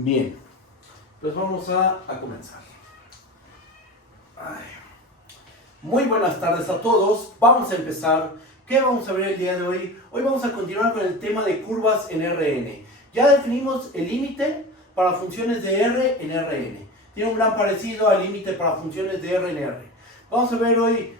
Bien, pues vamos a comenzar. Muy buenas tardes a todos. Vamos a empezar. ¿Qué vamos a ver el día de hoy? Hoy vamos a continuar con el tema de curvas en Rn. Ya definimos el límite para funciones de R en Rn. Tiene un gran parecido al límite para funciones de R en R. Vamos a ver hoy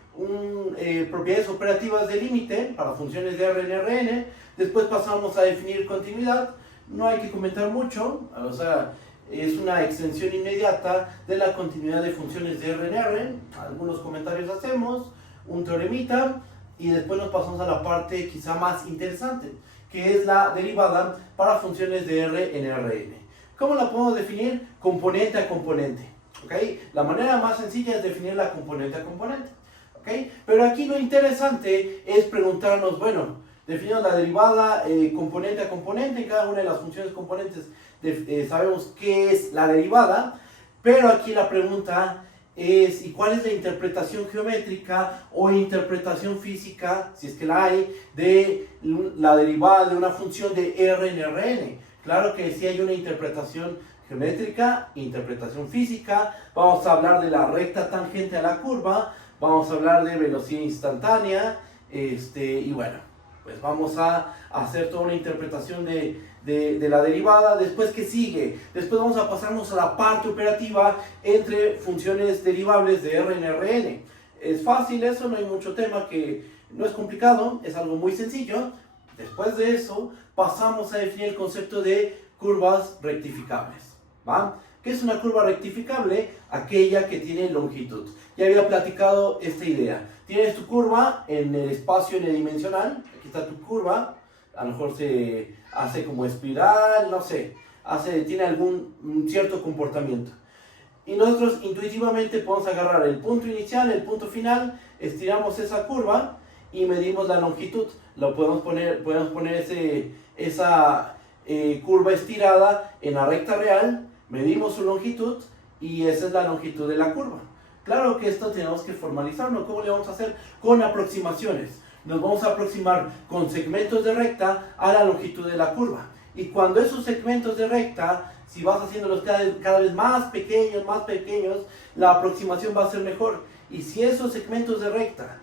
propiedades operativas de límite para funciones de R en Rn. Después pasamos a definir continuidad. No hay que comentar mucho, o sea, es una extensión inmediata de la continuidad de funciones de R en R. Algunos comentarios hacemos, un teoremita, y después nos pasamos a la parte quizá más interesante, que es la derivada para funciones de R en Rn. ¿Cómo la podemos definir? Componente a componente. ¿Okay? La manera más sencilla es definir la componente a componente. ¿Okay? Pero aquí lo interesante es preguntarnos, bueno, definimos la derivada componente a componente. En cada una de las funciones componentes sabemos qué es la derivada, pero aquí la pregunta es, ¿y cuál es la interpretación geométrica o interpretación física, si es que la hay, de la derivada de una función de R en Rn? Claro que sí hay una interpretación geométrica, interpretación física. Vamos a hablar de la recta tangente a la curva, vamos a hablar de velocidad instantánea, y bueno, pues vamos a hacer toda una interpretación de la derivada. Después, ¿qué sigue? Después vamos a pasarnos a la parte operativa entre funciones derivables de R en Rn. Es fácil eso, no hay mucho tema, que no es complicado, es algo muy sencillo. Después de eso, pasamos a definir el concepto de curvas rectificables. ¿Va? ¿Qué es una curva rectificable? Aquella que tiene longitud. Ya había platicado esta idea. Tienes tu curva en el espacio n-dimensional. Aquí está tu curva. A lo mejor se hace como espiral, no sé. Tiene algún cierto comportamos. Y nosotros intuitivamente podemos agarrar el punto inicial, el punto final, estiramos esa curva y medimos la longitud. Podemos poner esa curva estirada en la recta real, medimos su longitud y esa es la longitud de la curva. Claro que esto tenemos que formalizarlo. ¿Cómo le vamos a hacer? Con aproximaciones. Nos vamos a aproximar con segmentos de recta a la longitud de la curva. Y cuando esos segmentos de recta, si vas haciéndolos cada vez más pequeños, la aproximación va a ser mejor. Y si esos segmentos de recta,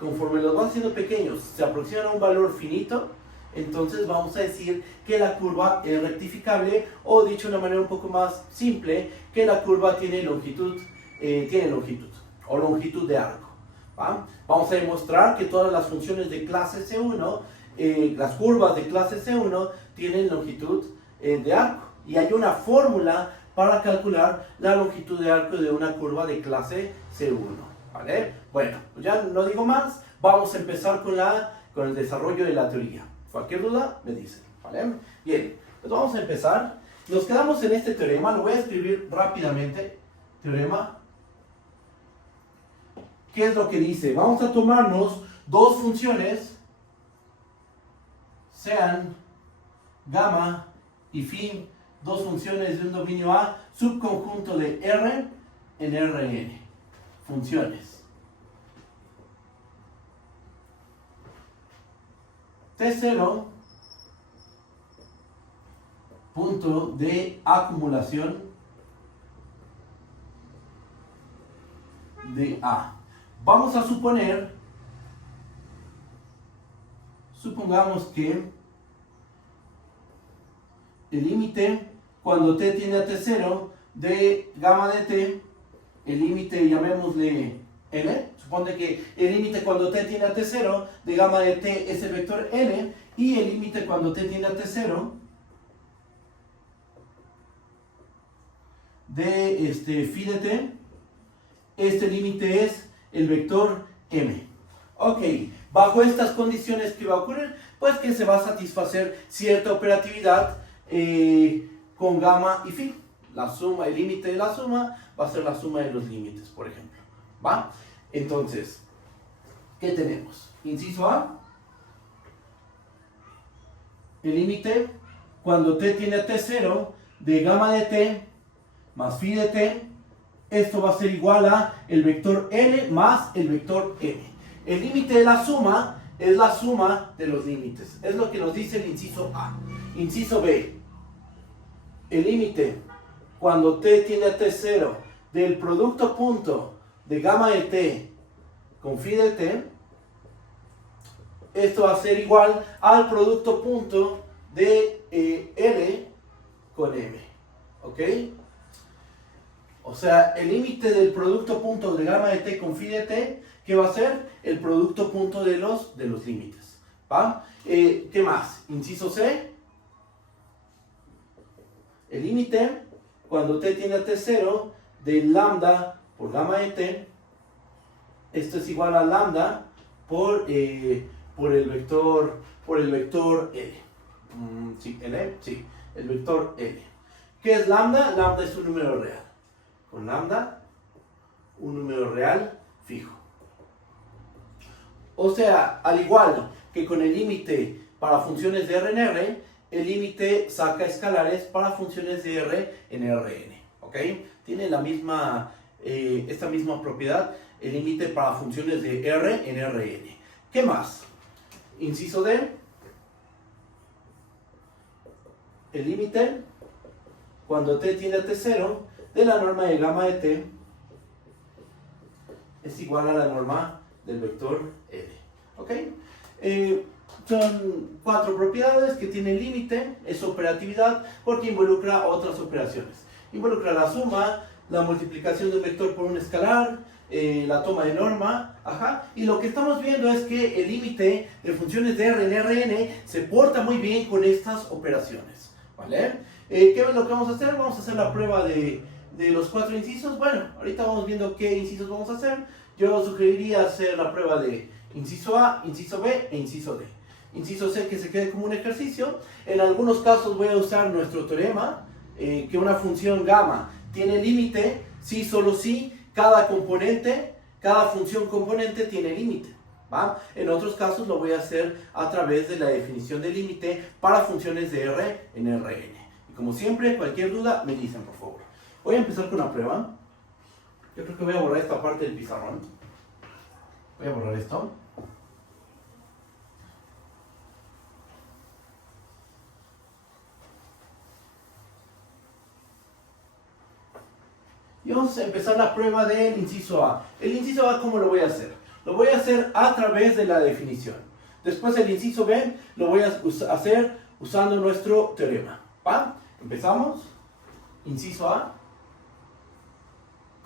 conforme los vas haciendo pequeños, se aproximan a un valor finito, entonces vamos a decir que la curva es rectificable, o dicho de una manera un poco más simple, que la curva tiene longitud o longitud de arco. ¿Va? Vamos a demostrar que todas las funciones de clase C1, las curvas de clase C1 tienen longitud de arco, y hay una fórmula para calcular la longitud de arco de una curva de clase C1. ¿Vale? Bueno, pues ya no digo más, vamos a empezar con el desarrollo de la teoría. Cualquier duda me dicen, ¿vale? Bien, pues vamos a empezar. Nos quedamos en este teorema, lo voy a escribir rápidamente. Teorema. ¿Qué es lo que dice? Vamos a tomarnos dos funciones, sean gamma y phi, dos funciones de un dominio A, subconjunto de R en Rn. Funciones. T0, punto de acumulación de A. Vamos a supongamos que el límite cuando t tiende a T0 de gamma de t, el límite llamémosle n, supone que el límite cuando t tiende a T0 de gamma de t es el vector n, y el límite cuando t tiende a T0 de phi de t, este límite es el vector m. Ok, bajo estas condiciones, ¿qué va a ocurrir? Pues que se va a satisfacer cierta operatividad con gamma y phi. La suma, el límite de la suma va a ser la suma de los límites, por ejemplo. ¿Va? Entonces, ¿qué tenemos? Inciso A. El límite cuando t tiende a T0 de gamma de t más phi de t, esto va a ser igual a el vector n más el vector m. El límite de la suma es la suma de los límites. Es lo que nos dice el inciso A. Inciso B. el límite cuando t tiende a t0 del producto punto de gamma de t con phi de t, esto va a ser igual al producto punto de L con M, ¿ok? O sea, el límite del producto punto de gamma de t con phi de t, ¿qué va a ser? El producto punto de los límites, ¿va? ¿Qué más? Inciso C, el límite cuando t tiende a t0 de lambda por gamma de t, esto es igual a lambda por el vector L. Sí, L, sí, el vector L. ¿Qué es lambda? Lambda es un número real. Con lambda, un número real fijo. O sea, al igual que con el límite para funciones de R en R, el límite saca escalares para funciones de R en Rn. ¿Ok? Tiene la misma, esta misma propiedad, el límite para funciones de R en Rn. ¿Qué más? Inciso D, el límite cuando t tiende a t0 de la norma de gamma de t es igual a la norma del vector L. ¿Ok? Son 4 propiedades que tiene el límite, es operatividad porque involucra otras operaciones. Involucra la suma, la multiplicación de un vector por un escalar, la toma de norma, y lo que estamos viendo es que el límite de funciones de R en Rn se porta muy bien con estas operaciones, ¿vale? ¿Qué es lo que vamos a hacer? Vamos a hacer la prueba de los 4 incisos. Bueno, ahorita vamos viendo qué incisos vamos a hacer. Yo sugeriría hacer la prueba de inciso A, inciso B e inciso D. Inciso C que se quede como un ejercicio. En algunos casos voy a usar nuestro teorema, que una función gamma tiene límite si, solo si, cada función componente tiene límite, ¿va? En otros casos lo voy a hacer a través de la definición de límite para funciones de R en Rn. Y como siempre, cualquier duda me dicen, por favor. Voy a empezar con la prueba. Yo creo que voy a borrar esta parte del pizarrón. Voy a borrar esto. Y vamos a empezar la prueba del inciso A. El inciso A, ¿cómo lo voy a hacer? Lo voy a hacer a través de la definición. Después el inciso B lo voy a hacer usando nuestro teorema, ¿va? Empezamos. Inciso A.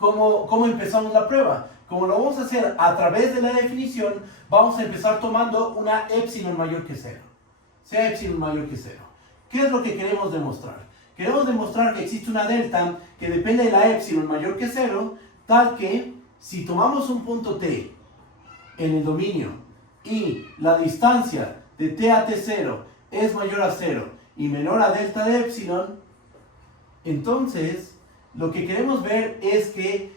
¿Cómo empezamos la prueba? Como lo vamos a hacer a través de la definición, vamos a empezar tomando una épsilon mayor que 0. Sea épsilon mayor que 0. ¿Qué es lo que queremos demostrar? Queremos demostrar que existe una delta que depende de la épsilon mayor que 0, tal que si tomamos un punto t en el dominio y la distancia de t a t0 es mayor a 0 y menor a delta de épsilon, entonces lo que queremos ver es que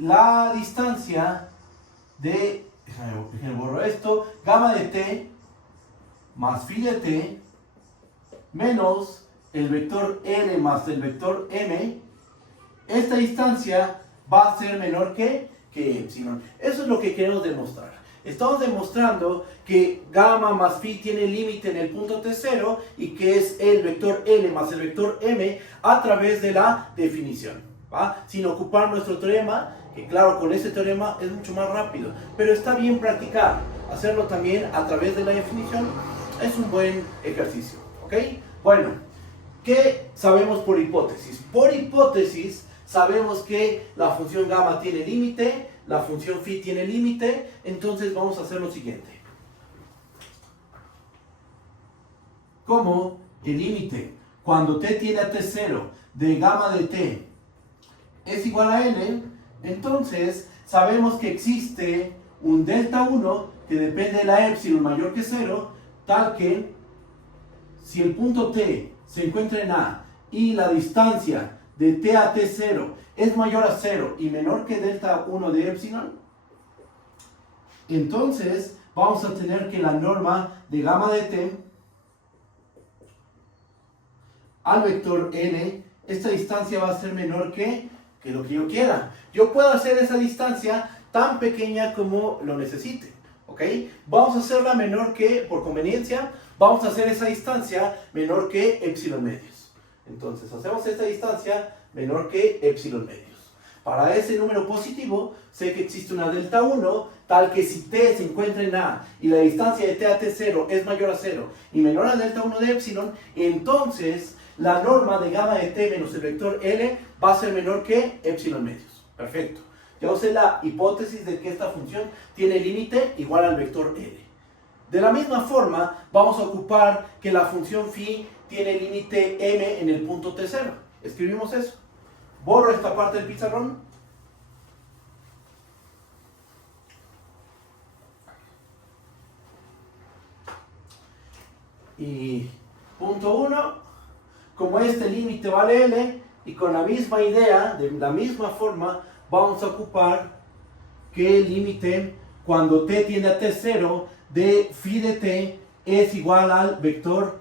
la distancia de, déjame borrar esto, gamma de t más phi de t menos el vector L más el vector M, esta distancia va a ser menor que epsilon. Eso es lo que queremos demostrar. Estamos demostrando que gamma más phi tiene límite en el punto T0 y que es el vector L más el vector M a través de la definición, ¿va? Sin ocupar nuestro teorema, que claro, con ese teorema es mucho más rápido, pero está bien practicar. Hacerlo también a través de la definición es un buen ejercicio, ¿ok? Bueno, ¿qué sabemos por hipótesis? Por hipótesis sabemos que la función gamma tiene límite, la función phi tiene límite, entonces vamos a hacer lo siguiente. Como el límite cuando t tiende a t0 de gamma de t es igual a n, entonces sabemos que existe un delta 1 que depende de la épsilon mayor que 0, tal que si el punto t se encuentra en A y la distancia de t a t0 es mayor a 0 y menor que delta 1 de epsilon, entonces vamos a tener que la norma de gamma de t al vector n, esta distancia va a ser menor que lo que yo quiera. Yo puedo hacer esa distancia tan pequeña como lo necesite, ¿ok? Vamos a hacerla menor que, por conveniencia, vamos a hacer esa distancia menor que epsilon medios. Entonces hacemos esta distancia menor que epsilon medios. Para ese número positivo, sé que existe una delta 1, tal que si t se encuentra en A y la distancia de t a t0 es mayor a 0 y menor a delta 1 de epsilon, entonces la norma de gamma de t menos el vector L va a ser menor que epsilon medios. Perfecto. Ya usé la hipótesis de que esta función tiene límite igual al vector L. De la misma forma, vamos a ocupar que la función phi tiene límite m en el punto t0. Escribimos eso. Borro esta parte del pizarrón. Y punto 1, como este límite vale L, y con la misma idea, de la misma forma, vamos a ocupar que el límite cuando t tiende a t0 de phi de t es igual al vector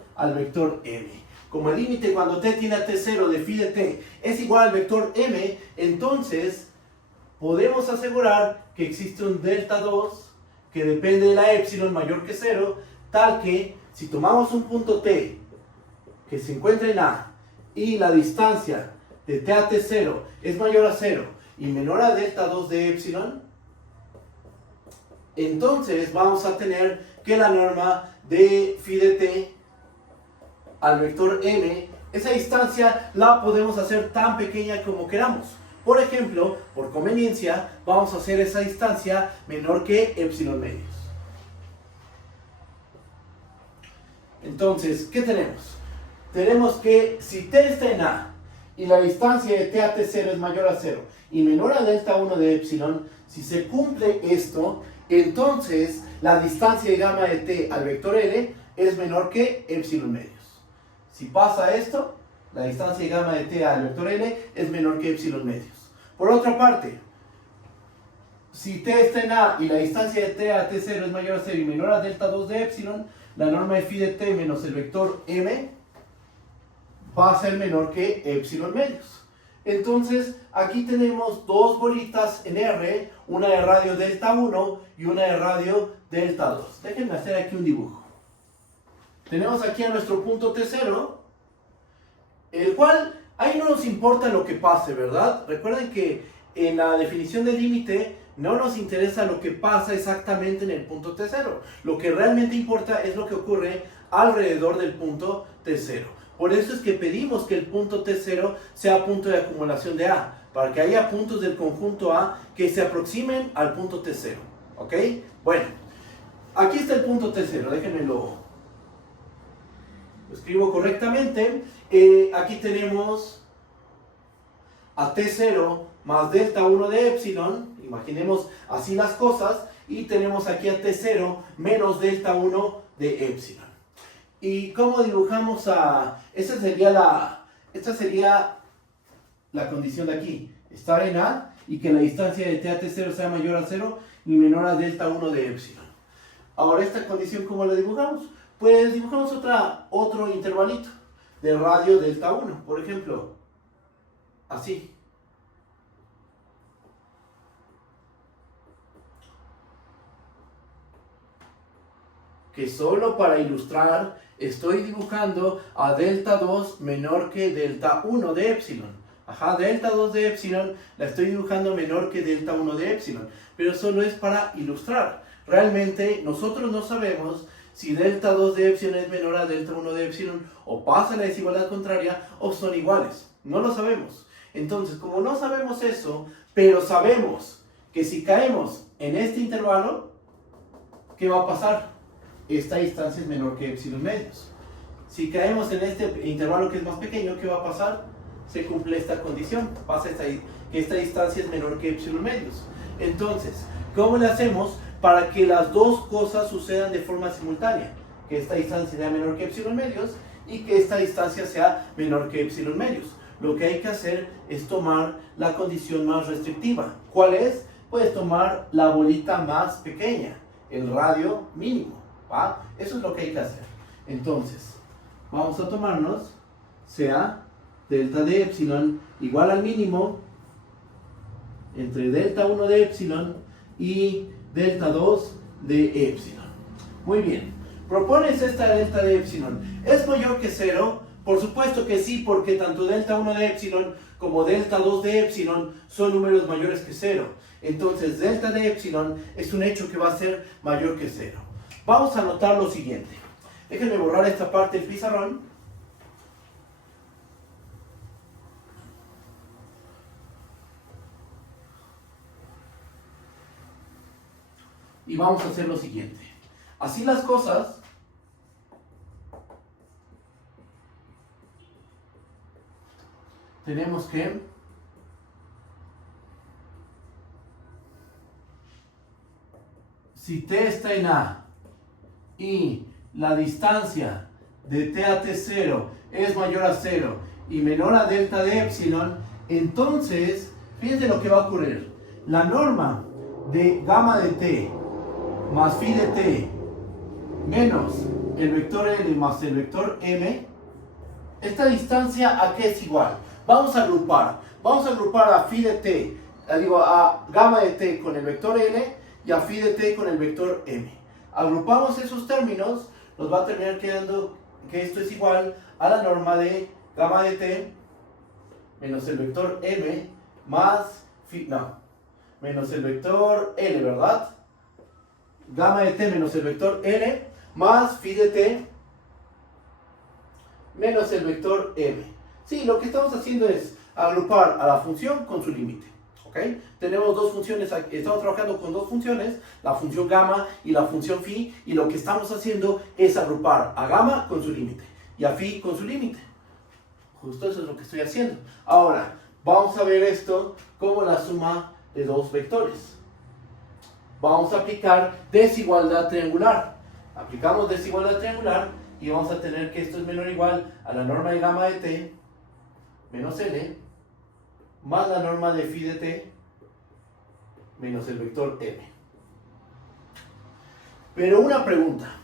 m. Como el límite cuando t tiende a t0 de phi de t es igual al vector m, entonces podemos asegurar que existe un delta 2 que depende de la epsilon mayor que 0, tal que si tomamos un punto t que se encuentra en A y la distancia de t a t0 es mayor a 0 y menor a delta 2 de epsilon, entonces vamos a tener que la norma de phi de t al vector m, esa distancia la podemos hacer tan pequeña como queramos. Por ejemplo, por conveniencia, vamos a hacer esa distancia menor que epsilon medios. Entonces, ¿qué tenemos? Tenemos que si t está en A y la distancia de t a t0 es mayor a 0 y menor a delta 1 de epsilon, si se cumple esto, entonces la distancia de gamma de t al vector L es menor que epsilon medios. Si pasa esto, la distancia de gamma de t al vector L es menor que epsilon medios. Por otra parte, si t está en A y la distancia de t a t0 es mayor a 0 y menor a delta 2 de epsilon, la norma de phi de t menos el vector m va a ser menor que epsilon medios. Entonces, aquí tenemos dos bolitas en R, una de radio delta 1 y una de radio delta 2. Déjenme hacer aquí un dibujo. Tenemos aquí a nuestro punto T0, el cual ahí no nos importa lo que pase, ¿verdad? Recuerden que en la definición del límite no nos interesa lo que pasa exactamente en el punto T0. Lo que realmente importa es lo que ocurre alrededor del punto T0. Por eso es que pedimos que el punto T0 sea punto de acumulación de A, para que haya puntos del conjunto A que se aproximen al punto T0. ¿Ok? Bueno, aquí está el punto T0, déjenme lo escribo correctamente. Aquí tenemos a T0 más delta 1 de epsilon, imaginemos así las cosas, y tenemos aquí a T0 menos delta 1 de epsilon. ¿Y cómo dibujamos a...? Esta sería la condición de aquí, estar en A y que la distancia de t a T0 sea mayor a 0 y menor a delta 1 de epsilon. Ahora esta condición, ¿cómo la dibujamos? Pues dibujamos otro intervalito de radio delta 1, por ejemplo, así. Que solo para ilustrar estoy dibujando a delta 2 menor que delta 1 de epsilon. Ajá, delta 2 de epsilon la estoy dibujando menor que delta 1 de epsilon, pero solo es para ilustrar. Realmente nosotros no sabemos si delta 2 de epsilon es menor a delta 1 de epsilon, o pasa la desigualdad contraria, o son iguales. No lo sabemos. Entonces, como no sabemos eso, pero sabemos que si caemos en este intervalo, ¿qué va a pasar? Esta distancia es menor que epsilon medios. Si caemos en este intervalo que es más pequeño, ¿qué va a pasar? Se cumple esta condición, pasa que esta distancia es menor que epsilon medios. Entonces, ¿cómo le hacemos para que las dos cosas sucedan de forma simultánea? Que esta distancia sea menor que epsilon medios y que esta distancia sea menor que epsilon medios. Lo que hay que hacer es tomar la condición más restrictiva. ¿Cuál es? Pues tomar la bolita más pequeña, el radio mínimo. ¿Va? Eso es lo que hay que hacer. Entonces, vamos a tomarnos sea delta de epsilon igual al mínimo entre delta 1 de epsilon y delta 2 de epsilon. Muy bien. Propones esta delta de epsilon es mayor que 0, Por supuesto que sí, porque tanto delta 1 de epsilon como delta 2 de epsilon son números mayores que 0. Entonces delta de epsilon es un hecho que va a ser mayor que 0. Vamos a anotar lo siguiente. Déjenme borrar esta parte del pizarrón. Y vamos a hacer lo siguiente. Así las cosas, tenemos que si t está en A y la distancia de t a t0 es mayor a 0 y menor a delta de epsilon, entonces, fíjense lo que va a ocurrir. La norma de gamma de t más phi de t menos el vector n más el vector m, esta distancia ¿a qué es igual? Vamos a agrupar a phi de t, a gamma de t con el vector n y a phi de t con el vector m. Agrupamos esos términos, nos va a terminar quedando que esto es igual a la norma de gamma de t menos el vector m más menos el vector n, ¿verdad? Gamma de t menos el vector n más phi de t menos el vector m. Sí, lo que estamos haciendo es agrupar a la función con su límite. ¿Ok? Tenemos dos funciones, estamos trabajando con dos funciones, la función gamma y la función phi, y lo que estamos haciendo es agrupar a gamma con su límite y a phi con su límite. Justo eso es lo que estoy haciendo. Ahora, vamos a ver esto como la suma de dos vectores. Vamos a aplicar desigualdad triangular. Aplicamos desigualdad triangular y vamos a tener que esto es menor o igual a la norma de gamma de t menos l más la norma de phi de t menos el vector m. Pero una pregunta.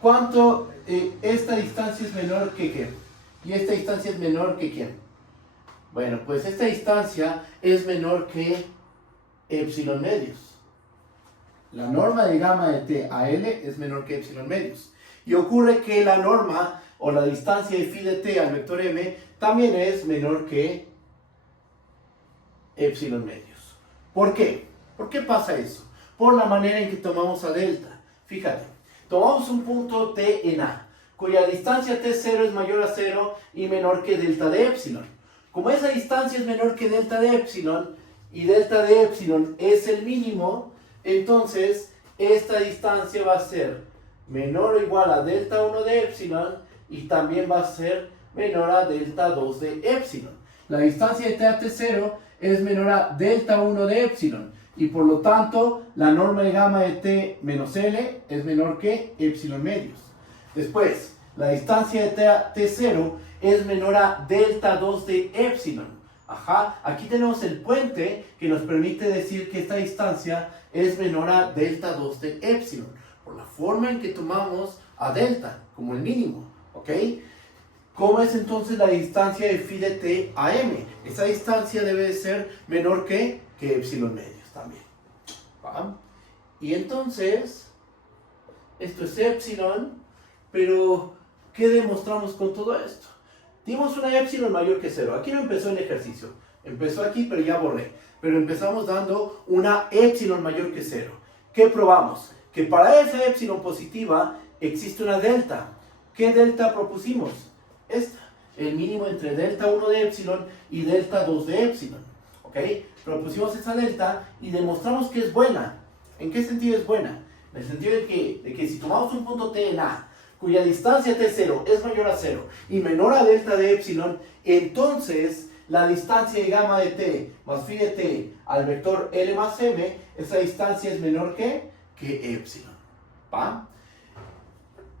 ¿Cuánto esta distancia es menor que qué? ¿Y esta distancia es menor que quién? Bueno, pues esta distancia es menor que epsilon medios. La norma de gamma de t a l es menor que epsilon medios. Y ocurre que la norma o la distancia de phi de t al vector m también es menor que epsilon medios. ¿Por qué? ¿Por qué pasa eso? Por la manera en que tomamos a delta. Fíjate, tomamos un punto t en A, cuya distancia t0 es mayor a 0 y menor que delta de epsilon. Como esa distancia es menor que delta de epsilon y delta de epsilon es el mínimo, entonces esta distancia va a ser menor o igual a delta 1 de epsilon y también va a ser menor a delta 2 de epsilon. La distancia de t a t0 es menor a delta 1 de epsilon y por lo tanto la norma de gamma de t menos l es menor que epsilon medios. Después, la distancia de t a t0 es menor a delta 2 de epsilon. Aquí tenemos el puente que nos permite decir que esta distancia es menor a delta 2 de epsilon, por la forma en que tomamos a delta como el mínimo, ¿ok? ¿Cómo es entonces la distancia de phi de t a m? Esa distancia debe de ser menor que epsilon medios también. ¿Va? Y entonces, esto es epsilon, pero ¿qué demostramos con todo esto? Dimos una epsilon mayor que 0. Aquí no empezó el ejercicio. Empezó aquí, pero ya borré. Pero empezamos dando una epsilon mayor que 0. ¿Qué probamos? Que para esa epsilon positiva existe una delta. ¿Qué delta propusimos? Esta, el mínimo entre delta 1 de epsilon y delta 2 de epsilon. ¿Ok? Propusimos esa delta y demostramos que es buena. ¿En qué sentido es buena? En el sentido de que si tomamos un punto t en A, cuya distancia t0 es mayor a 0 y menor a delta de epsilon, entonces la distancia de gamma de t más phi de t al vector l más m, esa distancia es menor que epsilon. ¿Va?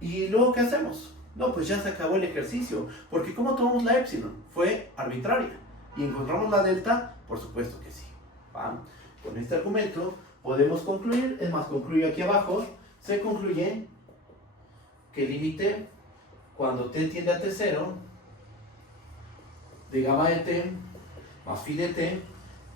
¿Y luego qué hacemos? No, pues ya se acabó el ejercicio, porque ¿cómo tomamos la epsilon? Fue arbitraria. ¿Y encontramos la delta? Por supuesto que sí. ¿Va? Con este argumento podemos concluir, es más, concluye aquí abajo, se concluye que el límite cuando t tiende a t0 de gamma de t más phi de t,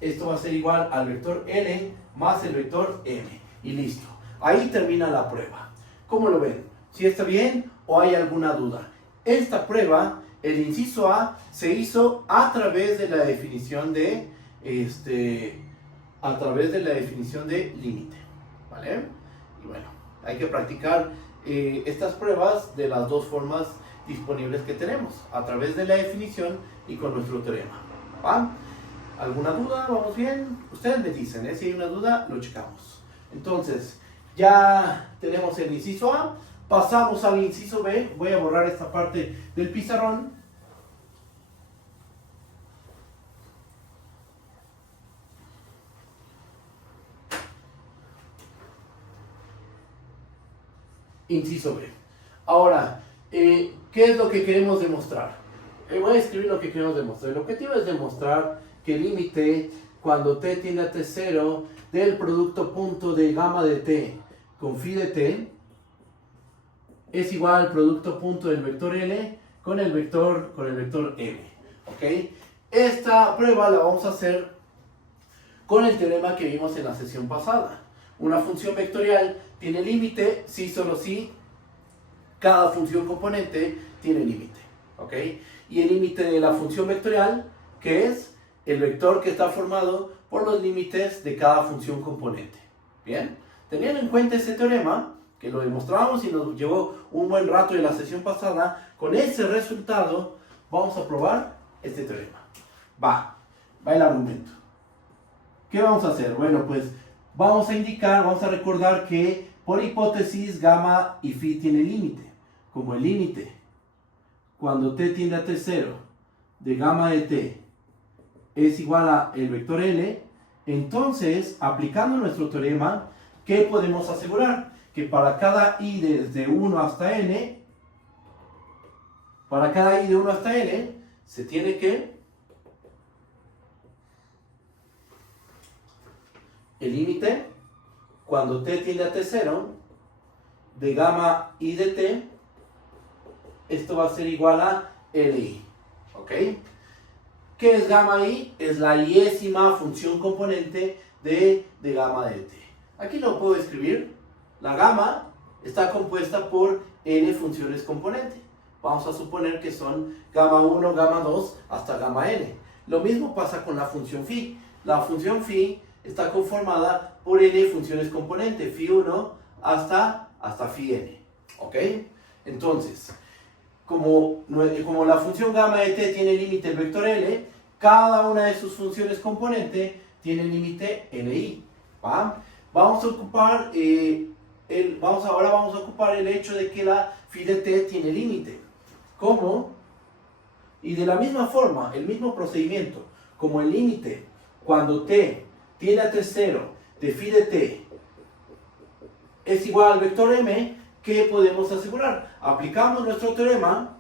esto va a ser igual al vector l más el vector m. Y listo. Ahí termina la prueba. ¿Cómo lo ven? ¿Sí está bien o hay alguna duda? esta prueba, el inciso A, se hizo a través de la definición de límite, ¿vale? Y bueno, hay que practicar estas pruebas de las dos formas disponibles que tenemos, a través de la definición y con nuestro teorema, ¿va? ¿Alguna duda? ¿Vamos bien? Ustedes me dicen, si hay una duda, lo checamos. Entonces, ya tenemos el inciso A, pasamos al inciso B. Voy a borrar esta parte del pizarrón. Inciso B. Ahora, ¿qué es lo que queremos demostrar? Voy a escribir lo que queremos demostrar. El objetivo es demostrar que el límite cuando t tiende a t0 del producto punto de gamma de t con phi de t es igual al producto punto del vector L con el vector M. ¿Ok? Esta prueba la vamos a hacer con el teorema que vimos en la sesión pasada. Una función vectorial tiene límite si solo si cada función componente tiene límite. ¿Ok? Y el límite de la función vectorial, que es el vector que está formado por los límites de cada función componente. Bien, teniendo en cuenta ese teorema, que lo demostramos y nos llevó un buen rato en la sesión pasada, con ese resultado vamos a probar este teorema. Va el argumento. ¿Qué vamos a hacer? Bueno, pues vamos a recordar que por hipótesis gamma y phi tiene límite. Como el límite cuando t tiende a t0 de gamma de t es igual a el vector L, entonces, aplicando nuestro teorema, ¿qué podemos asegurar? Que para cada i desde 1 hasta n, se tiene que el límite cuando t tiende a t0 de gamma i de t, esto va a ser igual a li. ¿Ok? ¿Qué es gamma i? Es la iésima función componente de gamma de t. Aquí lo puedo escribir. La gamma está compuesta por n funciones componente. Vamos a suponer que son gamma 1, gamma 2 hasta gamma n. Lo mismo pasa con la función phi. La función phi está conformada por n funciones componente, phi 1 hasta phi n. ¿Ok? Entonces, como la función gamma de t tiene límite el vector L, cada una de sus funciones componente tiene límite li. ¿Va? Vamos a ocupar el hecho de que la phi de t tiene límite. ¿Cómo? Y de la misma forma, el mismo procedimiento, como el límite cuando t tiende a t0 de phi de t es igual al vector m, ¿qué podemos asegurar? Aplicamos nuestro teorema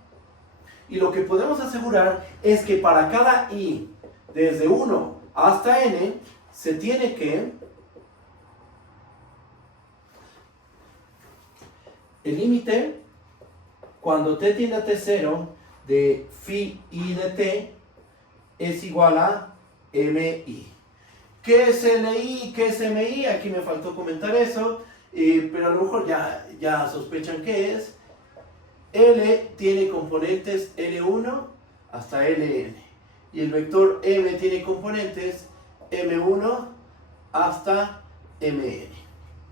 y lo que podemos asegurar es que para cada i desde 1 hasta n se tiene que el límite cuando t tiende a t0 de phi i de t es igual a mi. ¿Qué es li? ¿Qué es mi? Aquí me faltó comentar eso, pero a lo mejor ya sospechan qué es. L tiene componentes L1 hasta Ln. Y el vector M tiene componentes M1 hasta Mn.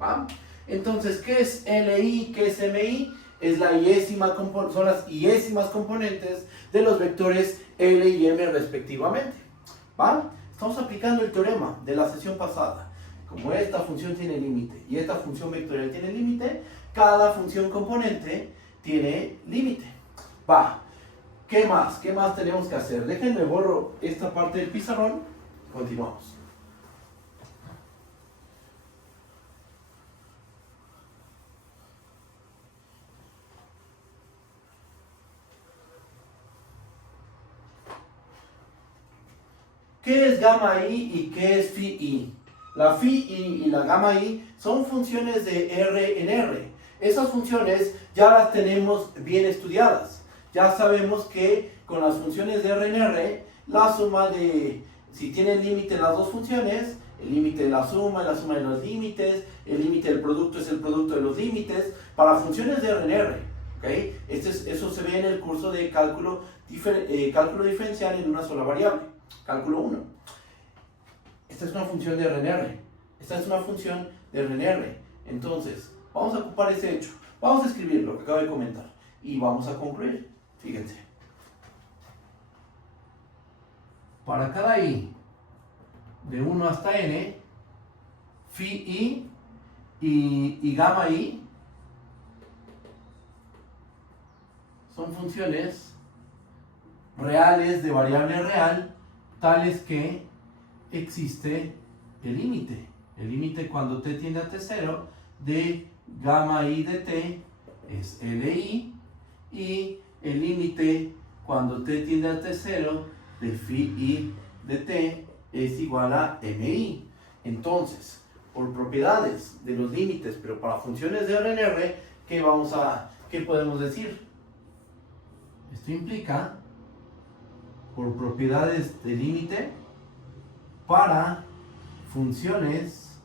¿Va? Entonces, ¿qué es Li? ¿Qué es Mi? Son las iésimas componentes de los vectores L y M respectivamente. ¿Va? Estamos aplicando el teorema de la sesión pasada. Como esta función tiene límite y esta función vectorial tiene límite, cada función componente tiene límite. Va. ¿Qué más? ¿Qué más tenemos que hacer? Déjenme borro esta parte del pizarrón. Continuamos. ¿Qué es gamma i y qué es phi i? La phi i y la gamma i son funciones de R en R. Esas funciones ya las tenemos bien estudiadas. Ya sabemos que con las funciones de R en R, la suma de, si tienen límite las dos funciones, el límite de la suma de los límites, el límite del producto es el producto de los límites, para funciones de R en R. ¿Okay? Eso se ve en el curso de cálculo diferencial en una sola variable, cálculo 1. Esta es una función de RNR. Esta es una función de RNR. Entonces, vamos a ocupar ese hecho. Vamos a escribir lo que acabo de comentar y vamos a concluir. Fíjense. Para cada i de 1 hasta n, phi i y gamma i son funciones reales de variable real, tales que existe el límite. El límite cuando t tiende a t0 de gamma i de t es li, y el límite cuando t tiende a t0 de phi i de t es igual a mi. Entonces, por propiedades de los límites, pero para funciones de RNR, ¿qué podemos decir? Esto implica, por propiedades de límite, para funciones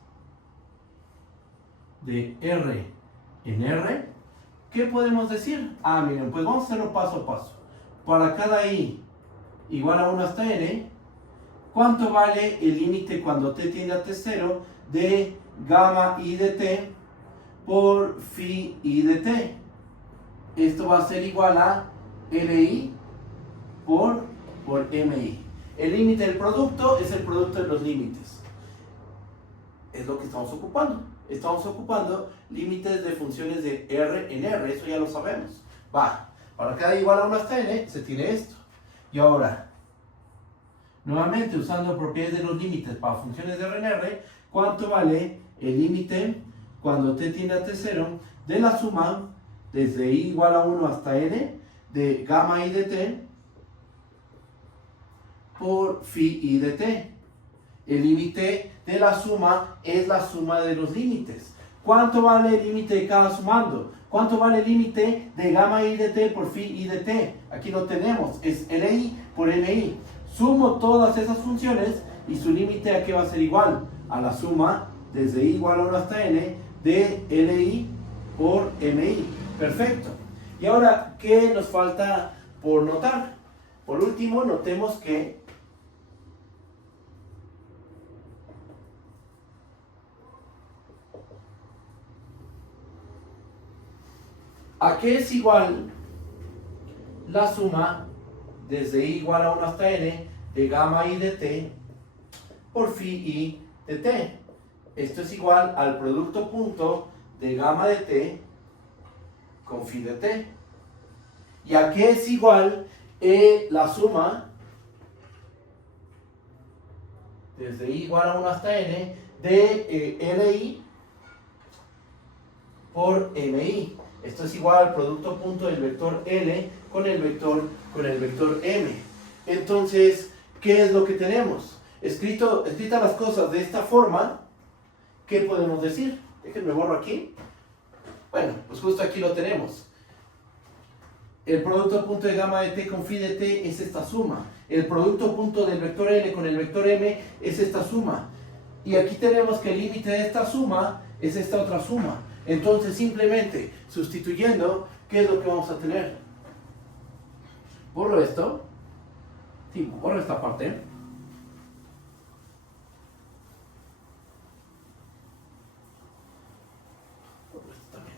de R en R, ¿qué podemos decir? Miren, pues vamos a hacerlo paso a paso. Para cada i igual a 1 hasta n, ¿cuánto vale el límite cuando t tiende a t0 de gamma i de t por phi i de t? Esto va a ser igual a li por mi. El límite del producto es el producto de los límites. Es lo que estamos ocupando. Estamos ocupando límites de funciones de R en R, eso ya lo sabemos. Para cada igual a 1 hasta n se tiene esto. Y ahora, nuevamente usando propiedades de los límites para funciones de R en R, ¿cuánto vale el límite cuando t tiende a t0 de la suma desde i igual a 1 hasta n de gamma i de t por phi i de t? El límite de la suma es la suma de los límites. ¿Cuánto vale el límite de cada sumando? ¿Cuánto vale el límite de gamma i de t por phi i de t? Aquí lo tenemos, es li por mi. Sumo todas esas funciones y su límite a qué va a ser igual a la suma desde i igual a 1 hasta n de li por mi. Perfecto. Y ahora, ¿qué nos falta por notar? Por último, notemos que ¿a qué es igual la suma desde i igual a 1 hasta n de gamma i de t por phi i de t? Esto es igual al producto punto de gamma de t con phi de t. ¿Y a qué es igual la suma desde i igual a 1 hasta n de li por mi? Esto es igual al producto punto del vector L con el vector M. Entonces, ¿qué es lo que tenemos? Escritas las cosas de esta forma, ¿qué podemos decir? Déjenme borro aquí. Bueno, pues justo aquí lo tenemos. El producto punto de gamma de t con phi de t es esta suma. El producto punto del vector L con el vector M es esta suma. Y aquí tenemos que el límite de esta suma es esta otra suma. Entonces, simplemente sustituyendo, ¿qué es lo que vamos a tener? Borro esto. Sí, borro esta parte. Borro esto también.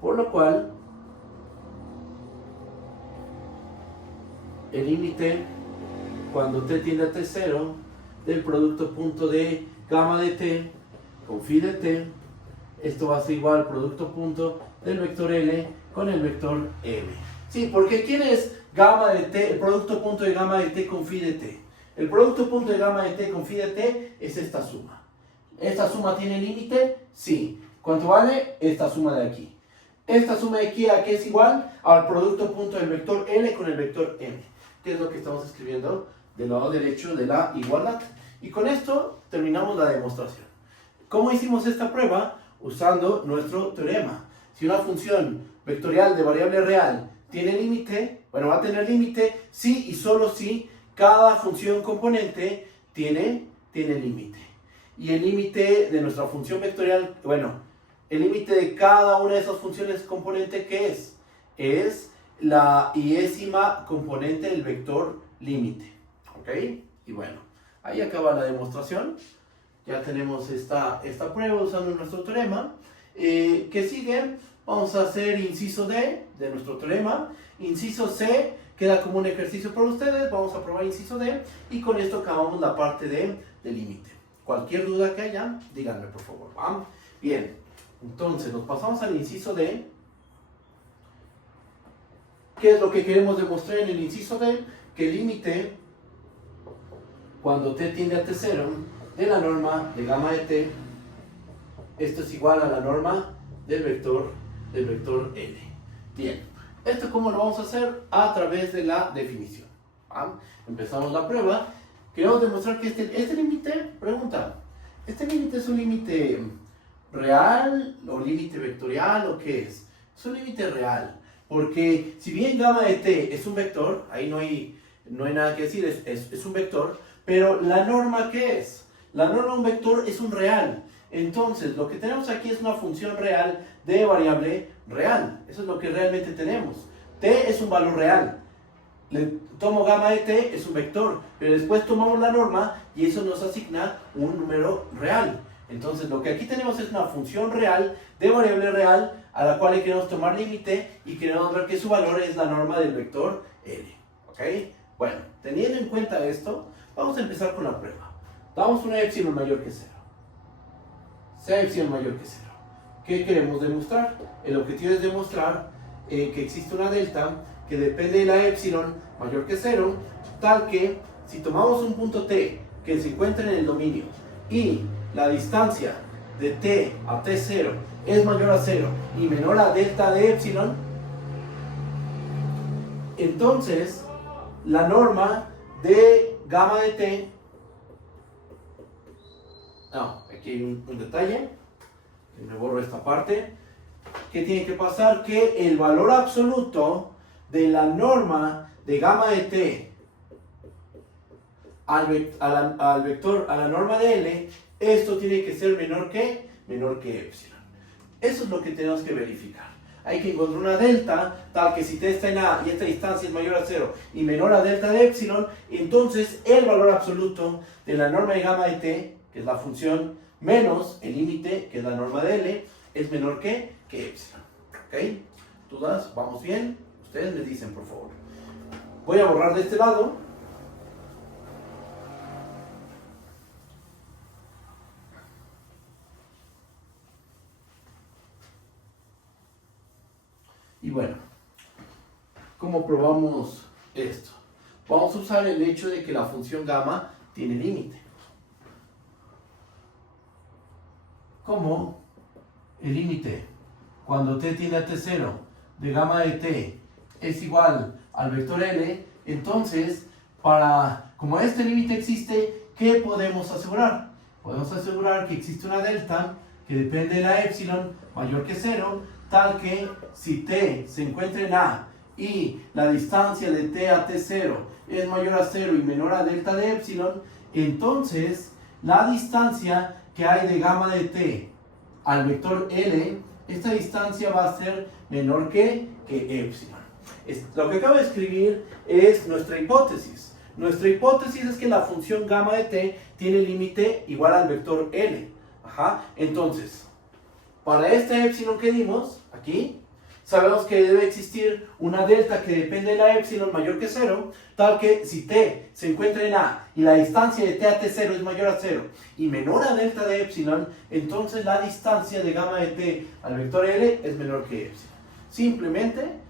Por lo cual, el límite cuando t tiende a t0 del producto punto de gamma de t con phi de t, esto va a ser igual al producto punto del vector L con el vector M. Sí, porque ¿quién es gamma de t, el producto punto de gamma de t con phi de t? El producto punto de gamma de t con phi de t es esta suma. ¿Esta suma tiene límite? Sí. ¿Cuánto vale? Esta suma de aquí. Esta suma de aquí, ¿a qué es igual? Al producto punto del vector L con el vector M. ¿Qué es lo que estamos escribiendo del lado derecho de la igualdad? Y con esto terminamos la demostración. ¿Cómo hicimos esta prueba? Usando nuestro teorema. Si una función vectorial de variable real tiene límite, bueno, va a tener límite si y solo si cada función componente tiene límite. Y el límite de nuestra función vectorial, bueno, el límite de cada una de esas funciones componente, ¿qué es? Es la iésima componente del vector límite. ¿Ok? Y bueno, ahí acaba la demostración. Ya tenemos esta prueba usando nuestro teorema. ¿Qué sigue? Vamos a hacer inciso D de nuestro teorema. Inciso C queda como un ejercicio para ustedes. Vamos a probar inciso D. Y con esto acabamos la parte de límite. Cualquier duda que haya, díganme por favor. ¿Va? Bien, entonces nos pasamos al inciso D. ¿Qué es lo que queremos demostrar en el inciso D? Que el límite, cuando t tiende a t0, de la norma de gamma de t, esto es igual a la norma del vector L. Bien, ¿esto cómo lo vamos a hacer? A través de la definición. ¿Va? Empezamos la prueba. Queremos demostrar que este límite, pregunta, ¿este límite es un límite real o límite vectorial o qué es? Es un límite real, porque si bien gamma de t es un vector, ahí no hay nada que decir, es un vector, pero la norma ¿qué es? La norma de un vector es un real. Entonces, lo que tenemos aquí es una función real de variable real. Eso es lo que realmente tenemos. T es un valor real. Le tomo gamma de t, es un vector, pero después tomamos la norma y eso nos asigna un número real. Entonces lo que aquí tenemos es una función real de variable real a la cual le queremos tomar límite y queremos ver que su valor es la norma del vector L. ¿Ok? Bueno, teniendo en cuenta esto, vamos a empezar con la prueba. Damos una epsilon mayor que 0. Sea epsilon mayor que 0. ¿Qué queremos demostrar? El objetivo es demostrar que existe una delta que depende de la epsilon mayor que 0, tal que si tomamos un punto t que se encuentra en el dominio y la distancia de t a t0 es mayor a 0 y menor a delta de epsilon, entonces la norma de gamma de t, aquí hay un detalle, me borro esta parte. ¿Qué tiene que pasar? Que el valor absoluto de la norma de gamma de t al vector, a la norma de L, esto tiene que ser menor que epsilon. Eso es lo que tenemos que verificar. Hay que encontrar una delta tal que si t está en A y esta distancia es mayor a 0 y menor a delta de epsilon, entonces el valor absoluto de la norma de gamma de t, que es la función, menos el límite, que es la norma de L, es menor que epsilon. ¿Ok? ¿Dudas? ¿Vamos bien? Ustedes me dicen, por favor. Voy a borrar de este lado. Y bueno, ¿cómo probamos esto? Vamos a usar el hecho de que la función gamma tiene límite. ¿Cómo? El límite, cuando t tiende a t0 de gamma de t es igual al vector L, entonces, como este límite existe, ¿qué podemos asegurar? Podemos asegurar que existe una delta que depende de la epsilon mayor que 0, tal que si t se encuentra en A y la distancia de t a t0 es mayor a 0 y menor a delta de epsilon, entonces la distancia que hay de gamma de t al vector L, esta distancia va a ser menor que epsilon. Lo que acabo de escribir es nuestra hipótesis. Nuestra hipótesis es que la función gamma de t tiene límite igual al vector L. Entonces, para este epsilon que dimos aquí, sabemos que debe existir una delta que depende de la epsilon mayor que 0, tal que si t se encuentra en A y la distancia de t a t0 es mayor a 0 y menor a delta de epsilon, entonces la distancia de gamma de t al vector L es menor que epsilon. Simplemente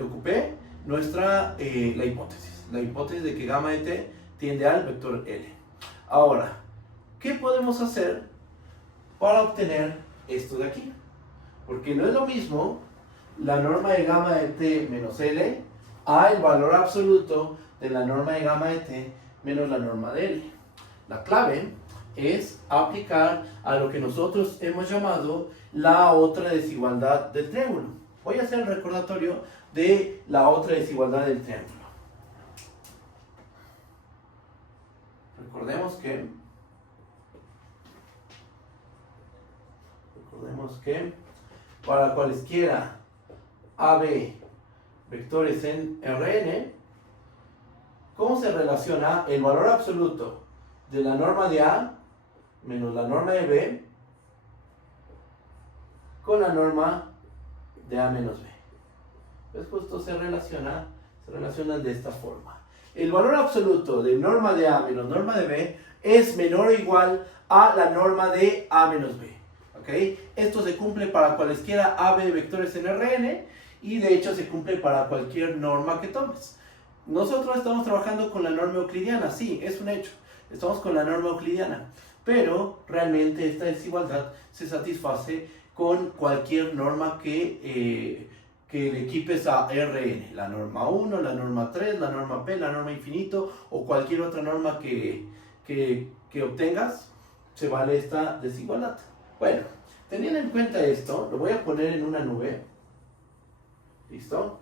ocupé la hipótesis de que gamma de t tiende al vector L. Ahora, ¿qué podemos hacer para obtener esto de aquí? Porque no es lo mismo la norma de gamma de t menos L a el valor absoluto de la norma de gamma de t menos la norma de L. La clave es aplicar a lo que nosotros hemos llamado la otra desigualdad del triángulo. Voy a hacer el recordatorio de la otra desigualdad del triángulo. Recordemos que Ponemos que para cualesquiera AB vectores en Rn, ¿cómo se relaciona el valor absoluto de la norma de A menos la norma de B con la norma de A menos B? Pues justo se relacionan de esta forma. El valor absoluto de norma de A menos norma de B es menor o igual a la norma de A menos B. ¿Okay? Esto se cumple para cualesquiera AB vectores en Rn y de hecho se cumple para cualquier norma que tomes. Nosotros estamos trabajando con la norma euclidiana, sí, es un hecho. Estamos con la norma euclidiana, pero realmente esta desigualdad se satisface con cualquier norma que le equipes a Rn, la norma 1, la norma 3, la norma P, la norma infinito o cualquier otra norma que obtengas, se vale esta desigualdad. Bueno, teniendo en cuenta esto, lo voy a poner en una nube. ¿Listo?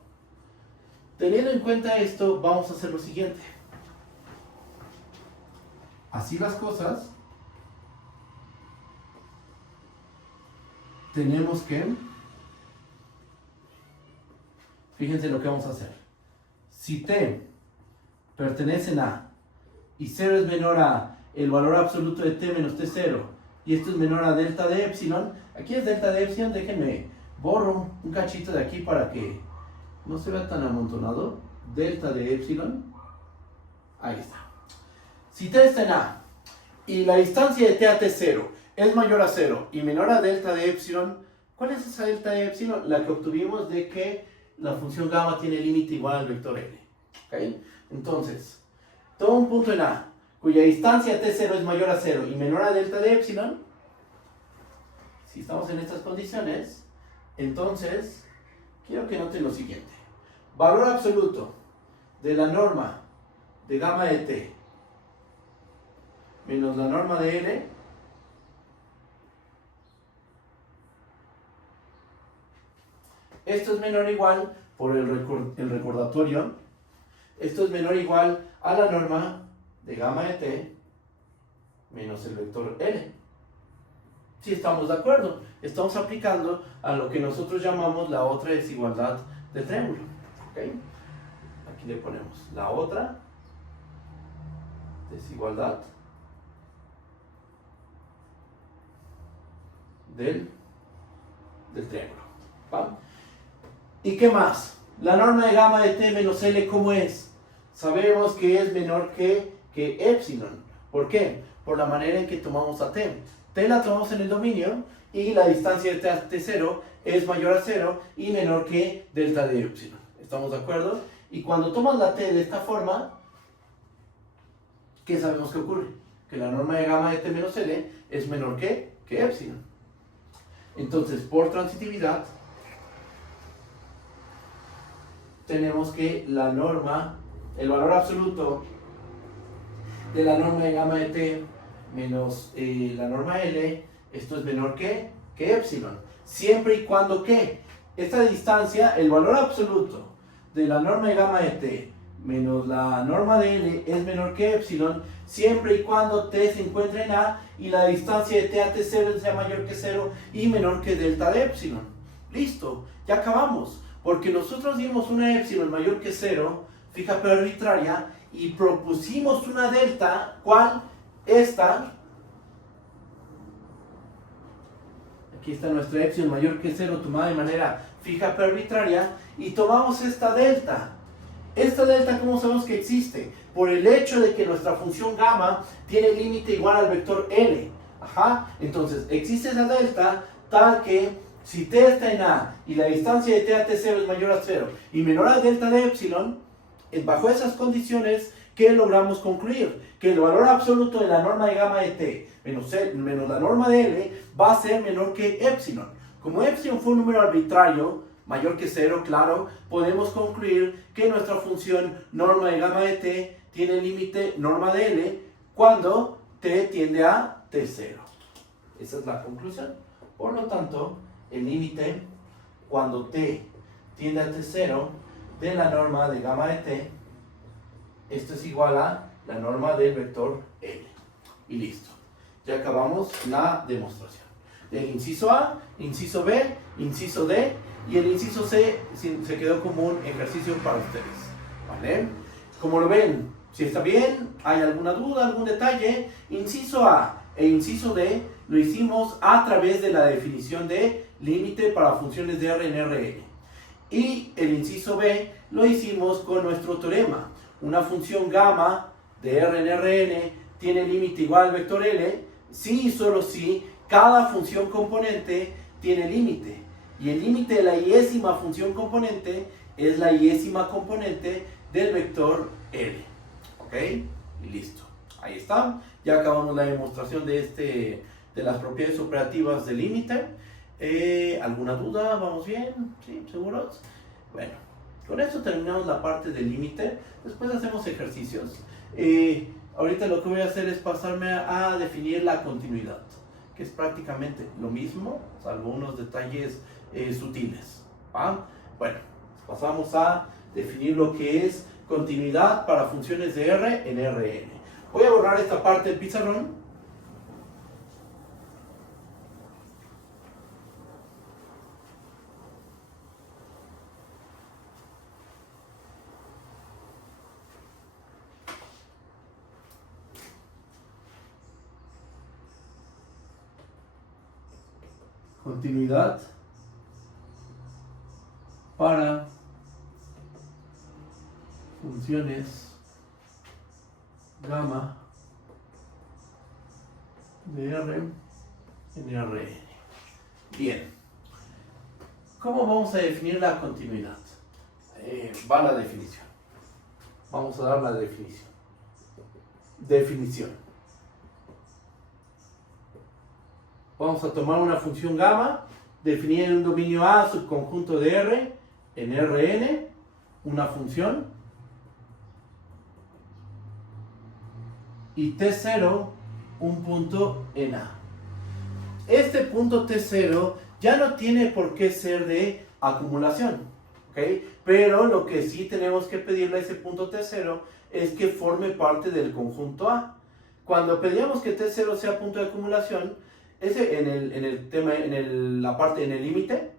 Teniendo en cuenta esto, vamos a hacer lo siguiente. Así las cosas, tenemos que, fíjense lo que vamos a hacer. Si t pertenecen a y 0 es menor a el valor absoluto de t menos t0 y esto es menor a delta de epsilon, aquí es delta de epsilon, déjenme borro un cachito de aquí para que no se vea tan amontonado. Delta de epsilon, ahí está. Si t está en A y la distancia de t a t0 es mayor a 0 y menor a delta de epsilon, ¿cuál es esa delta de epsilon? La que obtuvimos de que la función gamma tiene límite igual al vector L. ¿Okay? Entonces, todo un punto en A cuya distancia t0 es mayor a 0 y menor a delta de epsilon, si estamos en estas condiciones, entonces quiero que noten lo siguiente. Valor absoluto de la norma de gamma de t menos la norma de L esto es menor o igual, por el recordatorio, esto es menor o igual a la norma de gamma de t menos el vector L. Si estamos de acuerdo, estamos aplicando a lo que nosotros llamamos la otra desigualdad del triángulo. ¿Okay? Aquí le ponemos la otra desigualdad del triángulo. ¿Va? ¿Y qué más? La norma de gamma de t menos L, ¿cómo es? Sabemos que es menor que epsilon. ¿Por qué? Por la manera en que tomamos a t. T la tomamos en el dominio y la distancia de t a t0 es mayor a 0 y menor que delta de epsilon. ¿Estamos de acuerdo? Y cuando tomas la t de esta forma, ¿qué sabemos que ocurre? Que la norma de gamma de t menos L es menor que epsilon. Entonces, por transitividad, tenemos que la norma, el valor absoluto de la norma de gamma de t menos la norma L, esto es menor que epsilon. Siempre y cuando que esta distancia, el valor absoluto de la norma de gamma de t menos la norma de L es menor que epsilon, siempre y cuando t se encuentre en A y la distancia de t a t0 sea mayor que 0 y menor que delta de epsilon. Listo, ya acabamos. Porque nosotros dimos una epsilon mayor que 0, fija pero arbitraria, y propusimos una delta, ¿cuál? Esta. Aquí está nuestra epsilon mayor que 0 tomada de manera fija pero arbitraria, y tomamos esta delta. Esta delta, ¿cómo sabemos que existe? Por el hecho de que nuestra función gamma tiene límite igual al vector L. Entonces, existe esa delta tal que si t está en A y la distancia de t a t0 es mayor a 0 y menor a delta de epsilon, bajo esas condiciones, ¿qué logramos concluir? Que el valor absoluto de la norma de gamma de t menos la norma de L va a ser menor que epsilon. Como epsilon fue un número arbitrario, mayor que 0, claro, podemos concluir que nuestra función norma de gamma de t tiene límite norma de L cuando t tiende a t0. Esa es la conclusión. Por lo tanto, el límite cuando t tiende a t0 de la norma de gamma de t, esto es igual a la norma del vector L. Y listo. Ya acabamos la demostración. el inciso A, inciso B, inciso D, y el inciso C se quedó como un ejercicio para ustedes, ¿vale? Como lo ven, si está bien, hay alguna duda, algún detalle, inciso A e inciso D lo hicimos a través de la definición de límite para funciones de R en Rn. Y el inciso B lo hicimos con nuestro teorema. Una función gamma de R en Rn tiene límite igual al vector L si y solo si cada función componente tiene límite. Y el límite de la iésima función componente es la iésima componente del vector L. ¿Ok? Y listo. Ahí está. Ya acabamos la demostración de las propiedades operativas del límite. ¿Alguna duda? ¿Vamos bien? ¿Sí? ¿Seguros? Bueno, con esto terminamos la parte del límite. Después hacemos ejercicios. Ahorita lo que voy a hacer es pasarme a definir la continuidad, que es prácticamente lo mismo, salvo unos detalles sutiles. ¿Va? Bueno, pasamos a definir lo que es continuidad para funciones de R en Rn. Voy a borrar esta parte del pizarrón. Continuidad para funciones gamma de R en Rn. Bien, ¿cómo vamos a definir la continuidad? Va la definición. Vamos a dar la definición. Definición. Vamos a tomar una función gamma definida en un dominio A subconjunto de R en Rn, una función, y T0 un punto en A. Este punto T0 ya no tiene por qué ser de acumulación, ¿ok? Pero lo que sí tenemos que pedirle a ese punto T0 es que forme parte del conjunto A. Cuando pedíamos que T0 sea punto de acumulación, ese en la parte en el límite,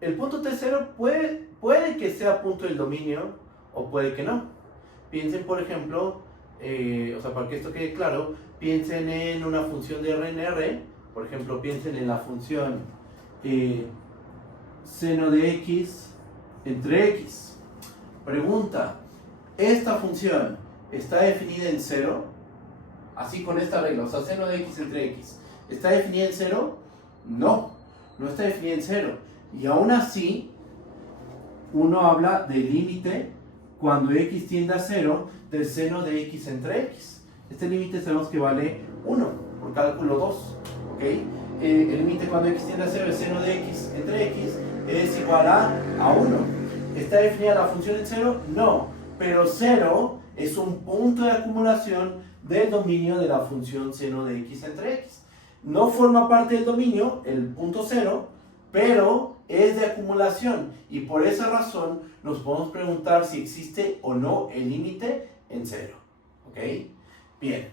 el punto T0 puede que sea punto del dominio o puede que no. Piensen, por ejemplo, para que esto quede claro, piensen en una función de R en R. Por ejemplo, piensen en la función seno de X entre X. Pregunta, ¿esta función está definida en 0? Así con esta regla, o sea, seno de X entre X. ¿Está definida en 0? No, no está definida en 0. Y aún así, uno habla del límite cuando X tiende a 0 del seno de X entre X. Este límite sabemos que vale 1 por cálculo 2. ¿Okay? El límite cuando X tiende a 0 del seno de X entre X es igual a 1. ¿Está definida la función en 0? No, pero 0 es un punto de acumulación del dominio de la función seno de X entre X. No forma parte del dominio, el punto 0, pero es de acumulación y por esa razón nos podemos preguntar si existe o no el límite en 0. ¿Ok? Bien,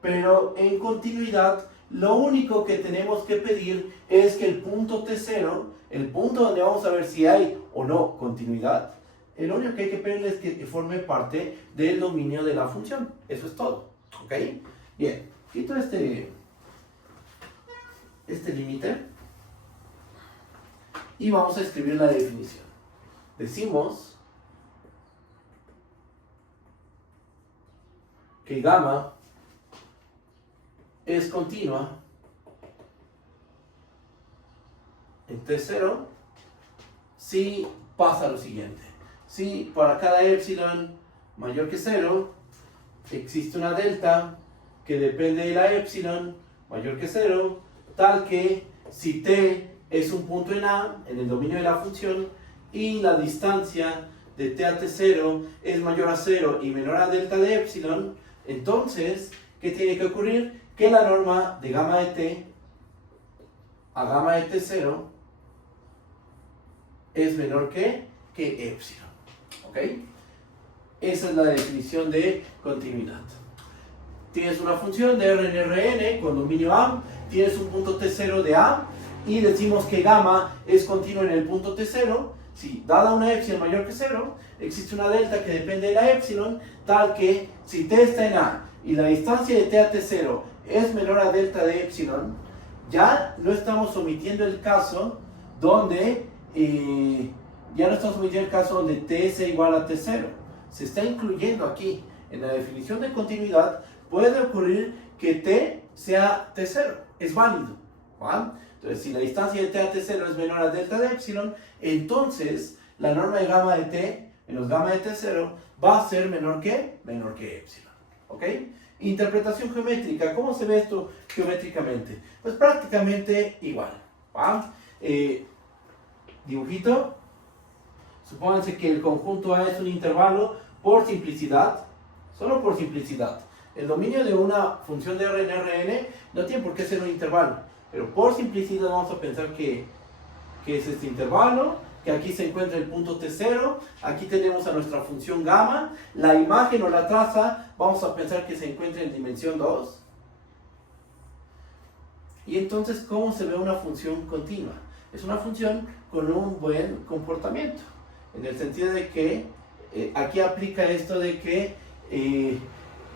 pero en continuidad lo único que tenemos que pedir es que el punto T0, el punto donde vamos a ver si hay o no continuidad, lo único que hay que pedirle es que forme parte del dominio de la función. Eso es todo. ¿Ok? Bien, quito este límite y vamos a escribir la definición. Decimos que gamma es continua en T0 si pasa lo siguiente: si para cada epsilon mayor que 0 existe una delta que depende de la epsilon mayor que 0, tal que si t es un punto en A, en el dominio de la función, y la distancia de t a t0 es mayor a 0 y menor a delta de epsilon, entonces, ¿qué tiene que ocurrir? Que la norma de gamma de t a gamma de t0 es menor que epsilon. ¿Ok? Esa es la definición de continuidad. Tienes una función de R en Rn con dominio A, tienes un punto T0 de A, y decimos que gamma es continuo en el punto T0, si dada una epsilon mayor que 0, existe una delta que depende de la epsilon, tal que si T está en A y la distancia de T a T0 es menor a delta de epsilon, ya no estamos omitiendo el caso donde T es igual a T0. Se está incluyendo aquí, en la definición de continuidad, puede ocurrir que T sea T0, es válido, ¿va? Entonces, si la distancia de T a T0 es menor a delta de epsilon, entonces la norma de gamma de T menos gamma de T0 va a ser menor que epsilon, ¿ok? Interpretación geométrica, ¿cómo se ve esto geométricamente? Pues prácticamente igual, ¿va? Dibujito, supónganse que el conjunto A es un intervalo por simplicidad, solo por simplicidad. El dominio de una función de R en Rn no tiene por qué ser un intervalo, pero por simplicidad vamos a pensar que es este intervalo, que aquí se encuentra el punto T0, aquí tenemos a nuestra función gamma, la imagen o la traza vamos a pensar que se encuentra en dimensión 2. Y entonces, ¿cómo se ve una función continua? Es una función con un buen comportamiento, en el sentido de que aquí aplica esto de que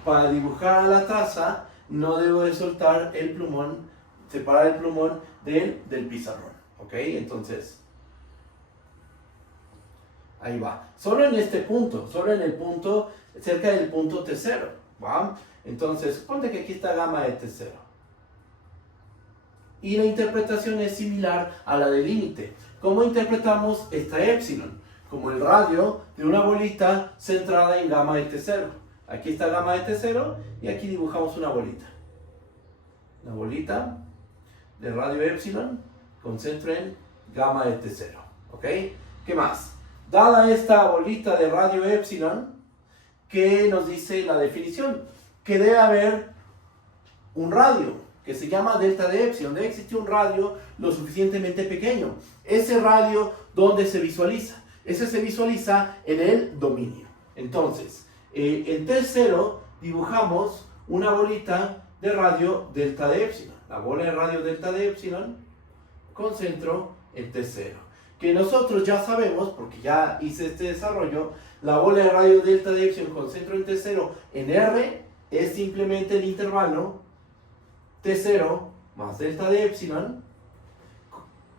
para dibujar a la traza no debo de soltar el plumón, separar el plumón del pizarrón, ¿ok? Entonces, ahí va. Solo en este punto, solo en el punto, cerca del punto T0, ¿va? Entonces, suponte que aquí está gamma de T0. Y la interpretación es similar a la del límite. ¿Cómo interpretamos esta epsilon? Como el radio de una bolita centrada en gamma de T0. Aquí está gamma de T0 y aquí dibujamos una bolita. Una bolita de radio epsilon con centro en gamma de T0. ¿Ok? ¿Qué más? Dada esta bolita de radio epsilon, ¿qué nos dice la definición? Que debe haber un radio que se llama delta de epsilon. Debe existir un radio lo suficientemente pequeño. Ese radio, ¿dónde se visualiza? Ese se visualiza en el dominio. Entonces, en T0 dibujamos una bolita de radio delta de epsilon. La bola de radio delta de epsilon con centro en T0. Que nosotros ya sabemos, porque ya hice este desarrollo, la bola de radio delta de epsilon con centro en T0 en R es simplemente el intervalo T0 más delta de epsilon,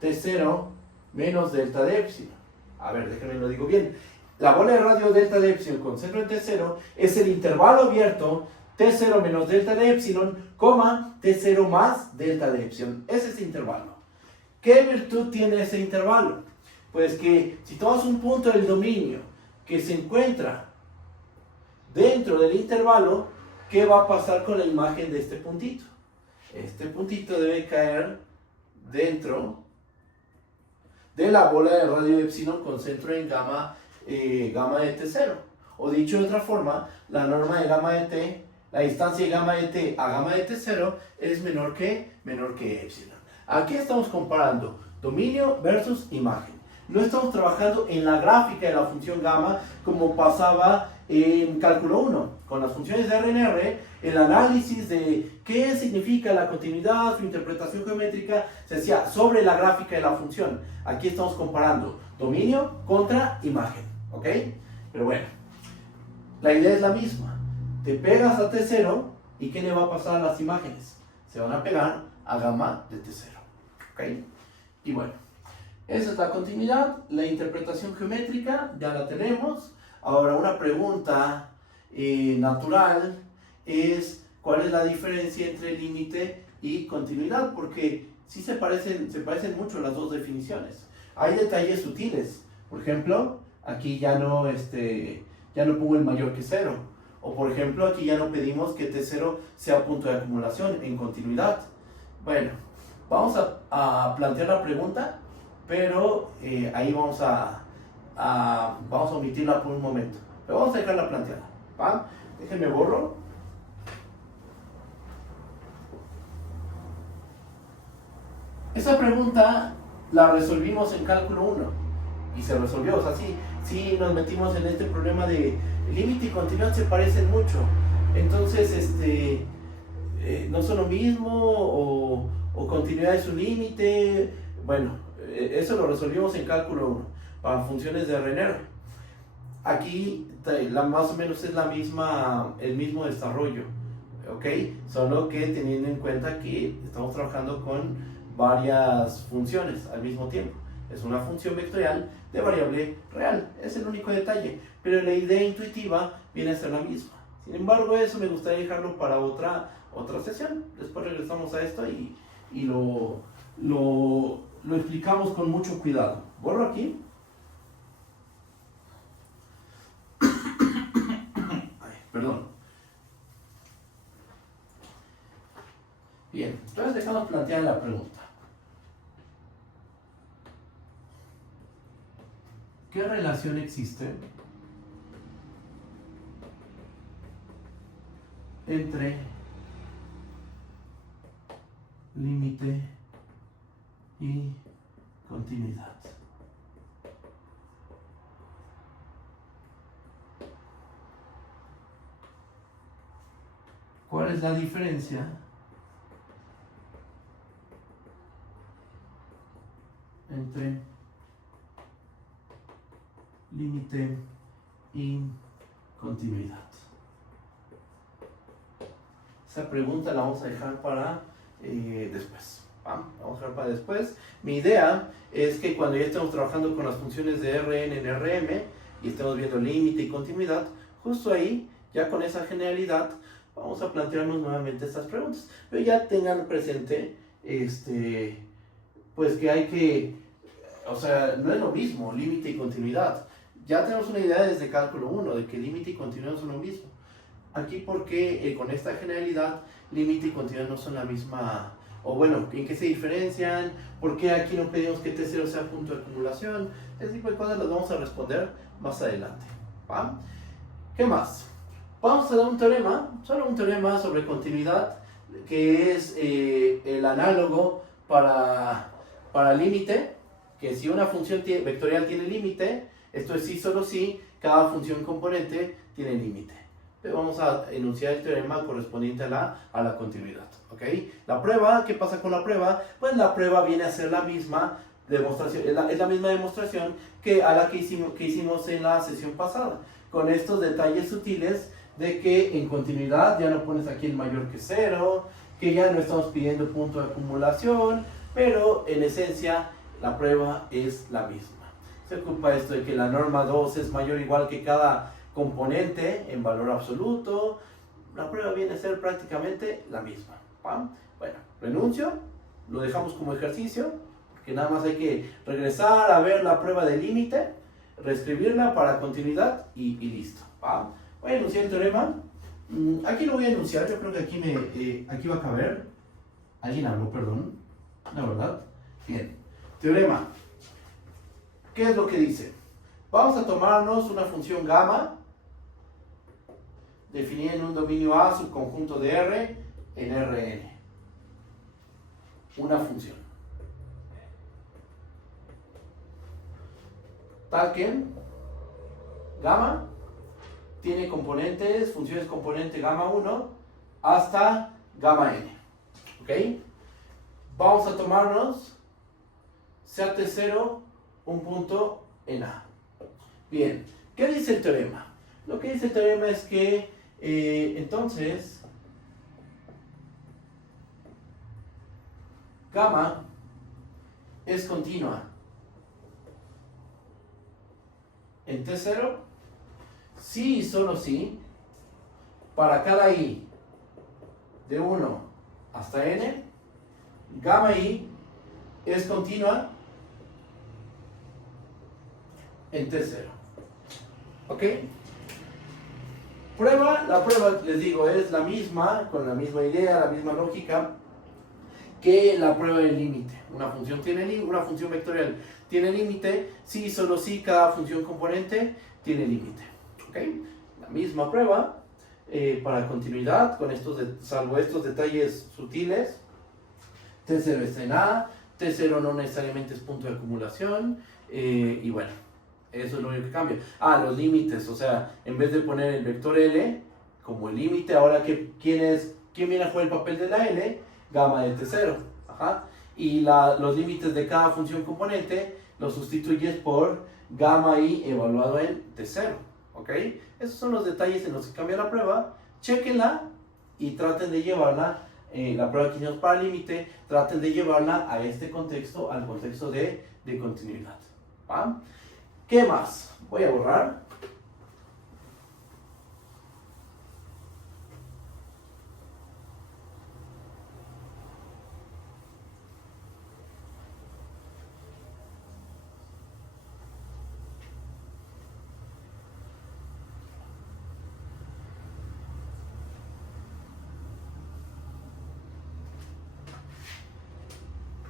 T0 menos delta de epsilon. A ver, déjenme lo digo bien. La bola de radio delta de epsilon con centro en T0 es el intervalo abierto T0 menos delta de epsilon, coma, T0 más delta de epsilon. Ese es el intervalo. ¿Qué virtud tiene ese intervalo? Pues que si tomas un punto del dominio que se encuentra dentro del intervalo, ¿qué va a pasar con la imagen de este puntito? Este puntito debe caer dentro de la bola de radio epsilon con centro en gamma de T0. O dicho de otra forma, la norma de gamma de T, la distancia de gamma de T a gamma de T0 es menor que epsilon. Aquí estamos comparando dominio versus imagen. No estamos trabajando en la gráfica de la función gamma como pasaba en cálculo 1. Con las funciones de RNR, el análisis de qué significa la continuidad, su interpretación geométrica, se hacía sobre la gráfica de la función. Aquí estamos comparando dominio contra imagen, ¿ok? Pero bueno, la idea es la misma. Te pegas a T0 y ¿qué le va a pasar a las imágenes? Se van a pegar a gamma de T0, ¿ok? Y bueno, esa es la continuidad. La interpretación geométrica ya la tenemos. Ahora, una pregunta natural es ¿cuál es la diferencia entre límite y continuidad? Porque sí se parecen mucho las dos definiciones. Hay detalles sutiles. Por ejemplo, aquí ya no pongo el mayor que 0. O por ejemplo, aquí ya no pedimos que T0 sea punto de acumulación en continuidad. Bueno, vamos a plantear la pregunta, pero ahí vamos a omitirla por un momento. Pero vamos a dejarla planteada, ¿va? Déjenme borro. Esa pregunta la resolvimos en cálculo 1 y se resolvió. O sea, sí nos metimos en este problema de límite y continuidad, se parecen mucho. Entonces, no son lo mismo o continuidad es un límite. Bueno, eso lo resolvimos en cálculo 1 para funciones de RNR. Aquí más o menos es el mismo desarrollo, ¿ok? Solo que teniendo en cuenta que estamos trabajando con varias funciones al mismo tiempo. Es una función vectorial de variable real, es el único detalle, pero la idea intuitiva viene a ser la misma. Sin embargo, eso me gustaría dejarlo para otra sesión. Después regresamos a esto y lo explicamos con mucho cuidado. Borro aquí. Ay, perdón. Bien, entonces dejamos plantear la pregunta. ¿Qué relación existe entre límite y continuidad? ¿Cuál es la diferencia entre límite y continuidad? Esa pregunta la vamos a dejar para después. Vamos a dejar para después. Mi idea es que cuando ya estemos trabajando con las funciones de Rn en Rm y estemos viendo límite y continuidad, justo ahí, ya con esa generalidad, vamos a plantearnos nuevamente estas preguntas. Pero ya tengan presente, pues que hay que, o sea, no es lo mismo límite y continuidad. Ya tenemos una idea desde cálculo 1 de que límite y continuidad son lo mismo. Aquí porque con esta generalidad límite y continuidad no son la misma, o bueno, ¿en qué se diferencian? ¿Por qué aquí no pedimos que T0 sea punto de acumulación? Ese tipo de cosas las vamos a responder más adelante. ¿Va? ¿Qué más? Vamos a dar un teorema, solo un teorema sobre continuidad, que es el análogo para límite, que si una función vectorial tiene límite, esto es sí, solo sí, cada función componente tiene límite. Vamos a enunciar el teorema correspondiente a la continuidad, ¿ok? La prueba, ¿qué pasa con la prueba? Pues la prueba viene a ser la misma demostración, es la misma demostración que a la que hicimos en la sesión pasada, con estos detalles sutiles de que en continuidad ya no pones aquí el mayor que 0, que ya no estamos pidiendo punto de acumulación, pero en esencia la prueba es la misma. Se ocupa esto de que la norma 2 es mayor o igual que cada componente en valor absoluto. La prueba viene a ser prácticamente la misma. ¿Va? Bueno, renuncio, lo dejamos como ejercicio, porque nada más hay que regresar a ver la prueba de límite, reescribirla para continuidad y listo. ¿Va? Voy a enunciar el teorema. Aquí lo voy a enunciar, yo creo que aquí va a caber. Alguien habló, perdón. La verdad. Bien. Teorema. ¿Qué es lo que dice? Vamos a tomarnos una función gamma definida en un dominio A subconjunto de R en Rn. Una función. Tal que gamma tiene componentes, funciones componente gamma 1 hasta gamma n. ¿Ok? Vamos a tomarnos sea T0 un punto en A. Bien, ¿qué dice el teorema? Lo que dice el teorema es que entonces gamma es continua en T0 sí y solo sí para cada i de 1 hasta n. Gamma i es continua en T0. ¿Ok? La prueba, les digo, es la misma, con la misma idea, la misma lógica que la prueba del límite. Una función vectorial tiene límite, sí, solo sí, cada función componente tiene límite. ¿Ok? La misma prueba para continuidad, con salvo estos detalles sutiles. T0 está en A, T0 no necesariamente es punto de acumulación, y bueno, eso es lo único que cambia. Los límites, o sea, en vez de poner el vector L como el límite, ahora ¿quién viene a jugar el papel de la L? Gamma de T0. Ajá. Y los límites de cada función componente los sustituyes por gamma i evaluado en t0. ¿Ok? Esos son los detalles en los que cambia la prueba. Chequenla y traten de llevarla, la prueba que hicimos para el límite, traten de llevarla a este contexto, al contexto de continuidad. ¿Va? ¿Qué más? Voy a borrar.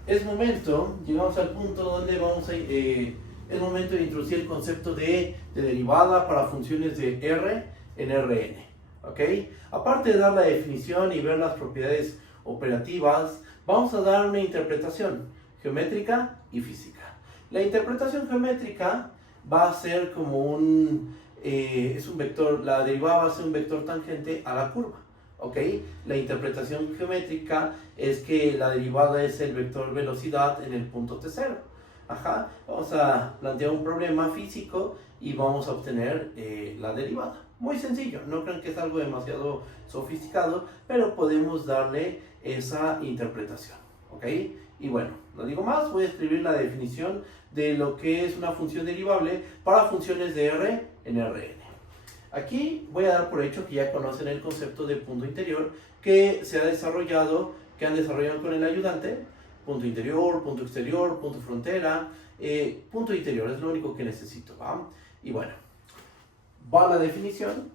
Es momento, llegamos al punto donde es momento de introducir el concepto de derivada para funciones de R en Rn. ¿Ok? Aparte de dar la definición y ver las propiedades operativas, vamos a dar una interpretación geométrica y física. La interpretación geométrica va a ser como es un vector, la derivada va a ser un vector tangente a la curva. ¿Ok? La interpretación geométrica es que la derivada es el vector velocidad en el punto t0. Ajá. Vamos a plantear un problema físico y vamos a obtener la derivada. Muy sencillo, no crean que es algo demasiado sofisticado, pero podemos darle esa interpretación. ¿Ok? Y bueno, no digo más, voy a escribir la definición de lo que es una función derivable para funciones de R en Rn. Aquí voy a dar por hecho que ya conocen el concepto de punto interior que han desarrollado con el ayudante. Punto interior, punto exterior, punto frontera. Punto interior es lo único que necesito, ¿va? Y bueno, va la definición.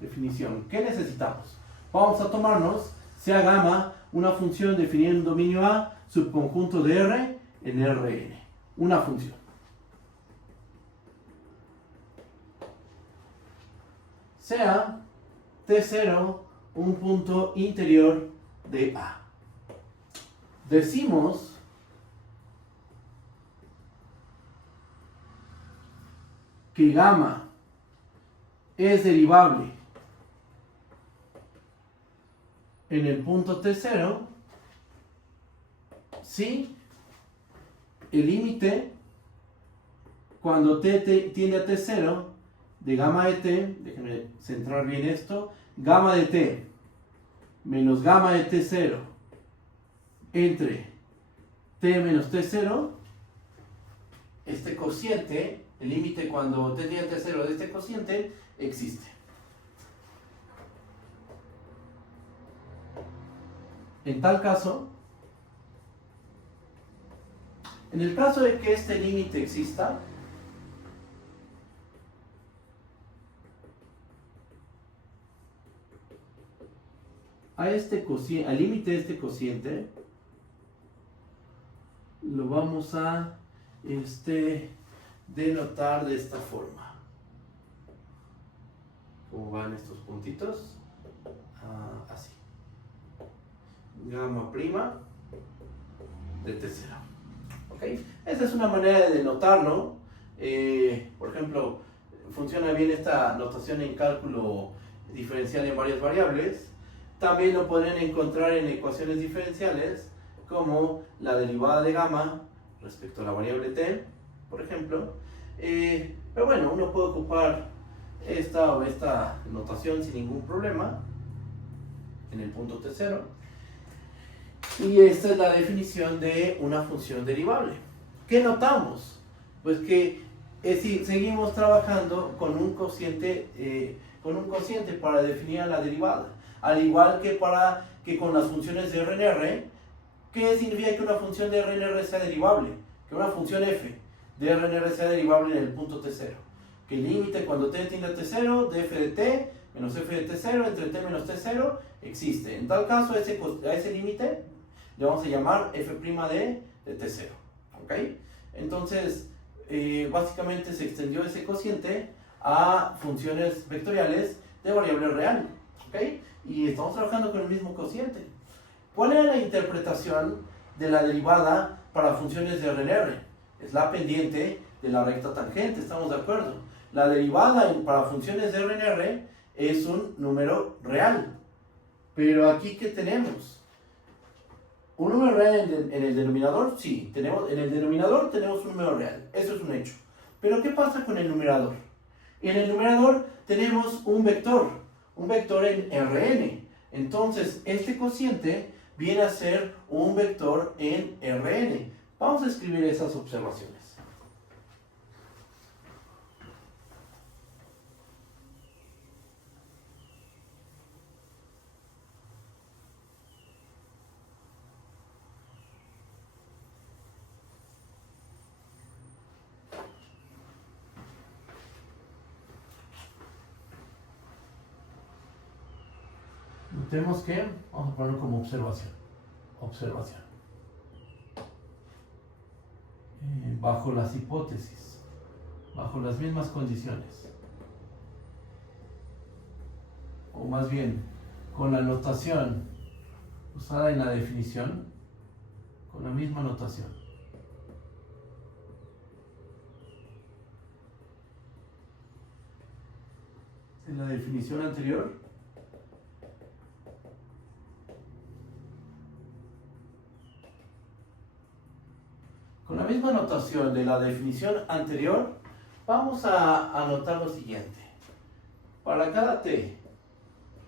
Definición, ¿qué necesitamos? Vamos a tomarnos sea gamma una función definida en un dominio A, subconjunto de R en Rn. Una función. Sea T0 un punto interior de A. Decimos que gamma es derivable en el punto T0 si el límite cuando t tiende a T0 de gamma de t, déjenme centrar bien esto, gamma de t menos gamma de t0 entre t menos t0, este cociente, el límite cuando t tiende a t0 de este cociente, existe. En tal caso, en el caso de que este límite exista, al límite de este cociente lo vamos a denotar de esta forma. ¿Cómo van estos puntitos? Así. Gamma prima de T0. ¿Ok? Esa es una manera de denotarlo. Por ejemplo, funciona bien esta notación en cálculo diferencial en varias variables. También lo podrían encontrar en ecuaciones diferenciales como la derivada de gamma respecto a la variable t, por ejemplo. Pero bueno, uno puede ocupar esta o esta notación sin ningún problema en el punto T0. Y esta es la definición de una función derivable. ¿Qué notamos? Pues que seguimos trabajando con un cociente para definir la derivada. Al igual que con las funciones de RNR, ¿qué significa que una función de RNR sea derivable? Que una función f de RNR sea derivable en el punto T0. Que el límite cuando t tiende a T0 de f de t menos f de T0 entre t menos T0 existe. En tal caso, a ese límite le vamos a llamar f' de T0. ¿Ok? Entonces, básicamente se extendió ese cociente a funciones vectoriales de variable real. ¿Ok? Y estamos trabajando con el mismo cociente. ¿Cuál era la interpretación de la derivada para funciones de RNR? Es la pendiente de la recta tangente, ¿estamos de acuerdo? La derivada para funciones de RNR es un número real. Pero aquí, ¿qué tenemos? ¿Un número real en el denominador? Sí, en el denominador tenemos un número real, eso es un hecho. Pero ¿qué pasa con el numerador? En el numerador tenemos un vector en Rn. Entonces, este cociente viene a ser un vector en Rn. Vamos a escribir esas observaciones. Tenemos que, vamos a ponerlo como observación. Observación. Bajo las hipótesis, bajo las mismas condiciones. O más bien, con la notación usada en la definición, con la misma notación. En la definición anterior, con la misma notación de la definición anterior, vamos a anotar lo siguiente. Para cada t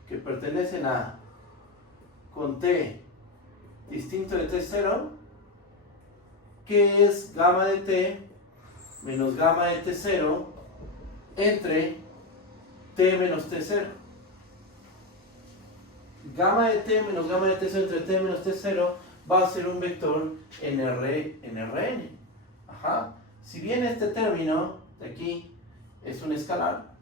que pertenecen a con t distinto de t0, que es gamma de t menos gamma de t0 entre t menos t0. Gamma de t menos gamma de t0 entre t menos t0 va a ser un vector en Rn. Ajá. Si bien este término de aquí es un escalar,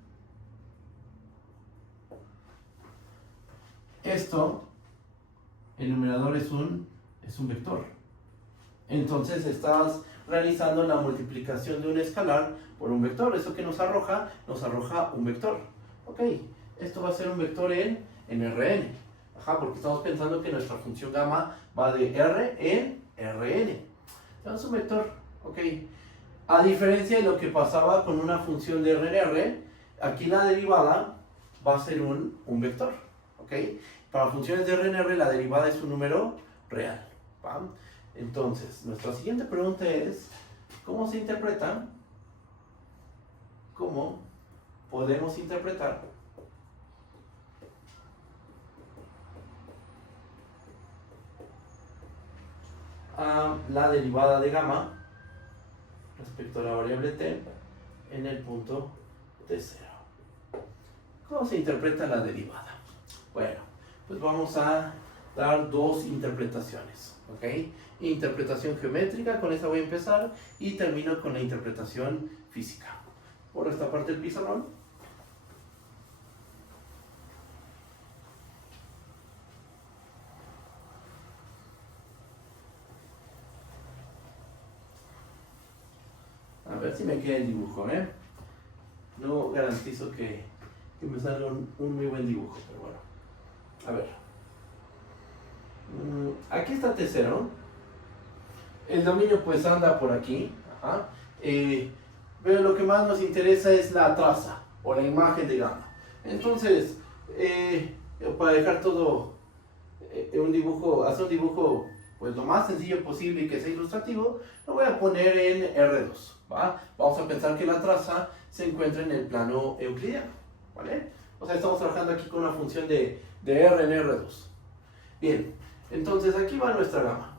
esto, el numerador es un vector. Entonces estás realizando la multiplicación de un escalar por un vector. ¿Eso que nos arroja? Nos arroja un vector. Ok, esto va a ser un vector en Rn. Ajá, porque estamos pensando que nuestra función gamma va de R en Rn. Tenemos un vector, ok. A diferencia de lo que pasaba con una función de RnR, aquí la derivada va a ser un vector, ok. Para funciones de RnR la derivada es un número real, ¿va? Entonces, nuestra siguiente pregunta es, ¿cómo se interpreta? ¿Cómo podemos interpretar la derivada de gamma respecto a la variable t en el punto t0? ¿Cómo se interpreta la derivada? Bueno, pues vamos a dar dos interpretaciones, ¿ok? Interpretación geométrica, con esa voy a empezar, y termino con la interpretación física. Por esta parte del pizarrón. A ver si me queda el dibujo, ¿eh? No garantizo que me salga un muy buen dibujo, pero bueno. A ver. Aquí está T0. El dominio pues anda por aquí. Ajá. Pero lo que más nos interesa es la traza o la imagen de gamma. Entonces, para dejar todo un dibujo, hacer un dibujo pues lo más sencillo posible y que sea ilustrativo, lo voy a poner en R2, ¿va? Vamos a pensar que la traza se encuentra en el plano euclidiano, ¿vale? O sea, estamos trabajando aquí con una función de R en R2. Bien, entonces aquí va nuestra gamma.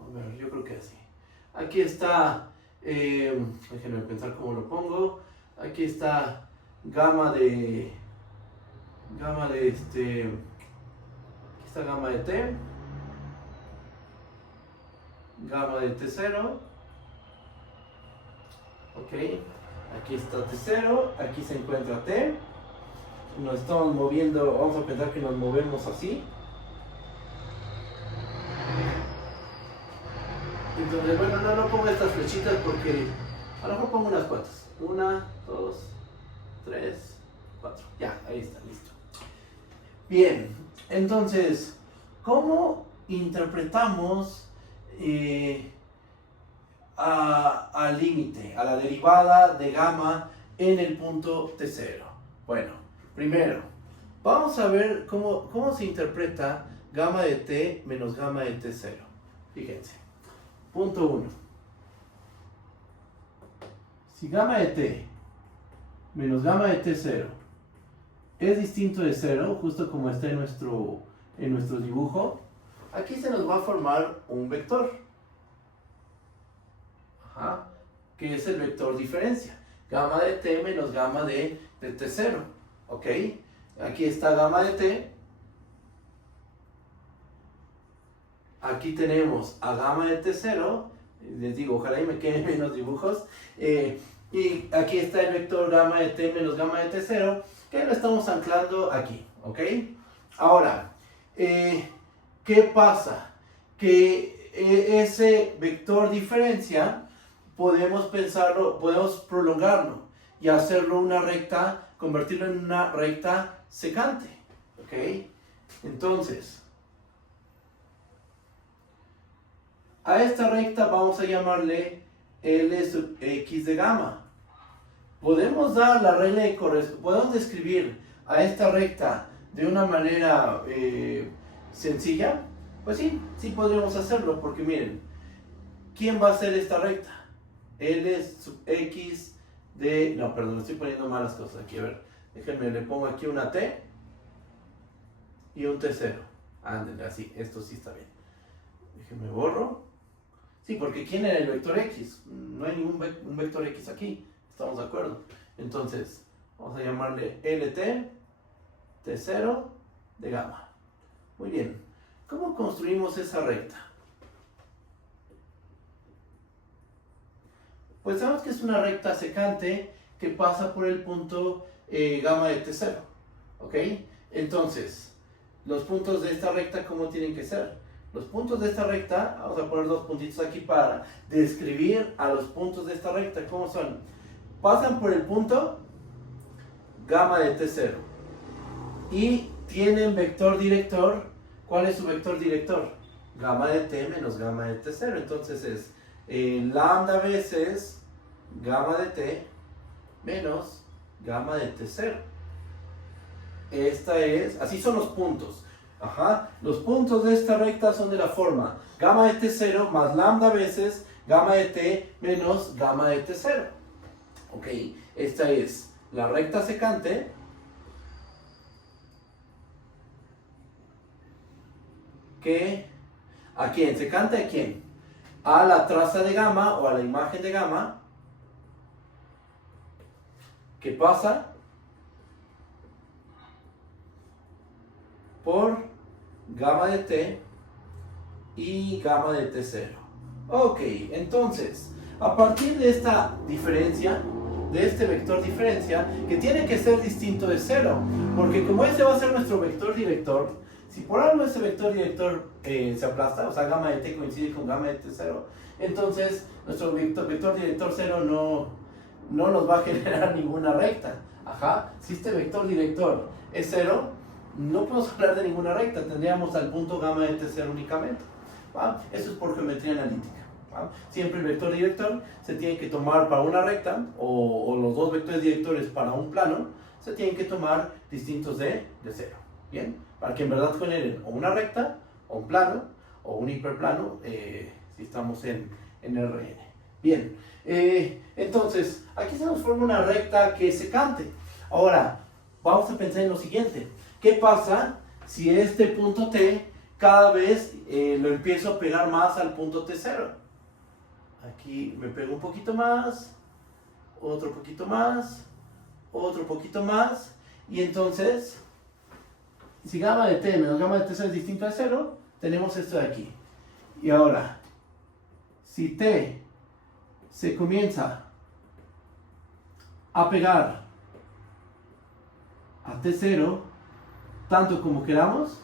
A ver, yo creo que así. Aquí está, déjenme pensar cómo lo pongo. Aquí está gamma de aquí está gamma de t, gamma de t0, ok, aquí está t0, aquí se encuentra t, nos estamos moviendo, vamos a pensar que nos movemos así. Entonces, bueno, no pongo estas flechitas porque a lo mejor pongo unas cuantas. 1, 2, 3, 4. Ya, ahí está, listo. Bien, entonces, ¿cómo interpretamos al límite, a la derivada de gamma en el punto T0? Bueno, primero, Vamos a ver cómo se interpreta gamma de t menos gamma de t0. Fíjense. Punto 1. Si gamma de t menos gamma de t0 es distinto de 0, justo como está en nuestro dibujo, aquí se nos va a formar un vector. Ajá, que es el vector diferencia. Gamma de t menos gamma de t0. ¿Ok? Aquí está gamma de t. Aquí tenemos a gamma de t0. Les digo, ojalá y me queden menos dibujos. Y aquí está el vector gamma de t menos gamma de t0, que lo estamos anclando aquí. ¿Ok? Ahora, ¿qué pasa? Que ese vector diferencia podemos pensarlo, podemos prolongarlo y hacerlo una recta, convertirlo en una recta secante. ¿Ok? Entonces, a esta recta vamos a llamarle L sub x de gamma. Podemos dar la regla de correspondencia, podemos describir a esta recta de una manera sencilla. Pues sí podríamos hacerlo, porque miren, ¿quién va a ser esta recta? L sub x de... No, perdón, estoy poniendo malas cosas aquí. A ver, déjenme, le pongo aquí una t y un t0. Ándale, así, esto sí está bien. Déjenme borro. Sí, porque ¿quién era el vector x? No hay ningún un vector x aquí. ¿Estamos de acuerdo? Entonces, vamos a llamarle LT T0 de gamma. Muy bien. ¿Cómo construimos esa recta? Pues sabemos que es una recta secante que pasa por el punto gamma de T0. ¿Ok? Entonces, los puntos de esta recta, ¿cómo tienen que ser? Los puntos de esta recta, vamos a poner dos puntitos aquí para describir a los puntos de esta recta. ¿Cómo son? Pasan por el punto gamma de T0 y tienen vector director. ¿Cuál es su vector director? Gamma de T menos gamma de T0. Entonces es lambda veces gamma de T menos gamma de T0. Así son los puntos. Ajá. Los puntos de esta recta son de la forma gamma de T0 más lambda veces gamma de T menos gamma de T0. Ok, esta es la recta secante que, ¿a quién? ¿Secante a quién? A la traza de gamma o a la imagen de gamma que pasa por gamma de T y gamma de T0. Ok, entonces, a partir de esta diferencia, de este vector diferencia, que tiene que ser distinto de 0, porque como ese va a ser nuestro vector director, si por algo ese vector director se aplasta, o sea, gamma de t coincide con gamma de t0, entonces nuestro vector director 0 no nos va a generar ninguna recta. Ajá, si este vector director es 0, no podemos hablar de ninguna recta, tendríamos al punto gamma de t0 únicamente. ¿Va? Eso es por geometría analítica. ¿Va? Siempre el vector director se tiene que tomar para una recta, o los dos vectores directores para un plano, se tienen que tomar distintos de 0. ¿Bien? Para que en verdad generen o una recta, o un plano, o un hiperplano, si estamos en RN. Bien, entonces, aquí se nos forma una recta que es secante. Ahora, vamos a pensar en lo siguiente. ¿Qué pasa si este punto T cada vez lo empiezo a pegar más al punto T0? Aquí me pego un poquito más, otro poquito más, otro poquito más, y entonces, si gamma de T menos gamma de T0 es distinto a 0, tenemos esto de aquí. Y ahora, si T se comienza a pegar a T0, tanto como queramos,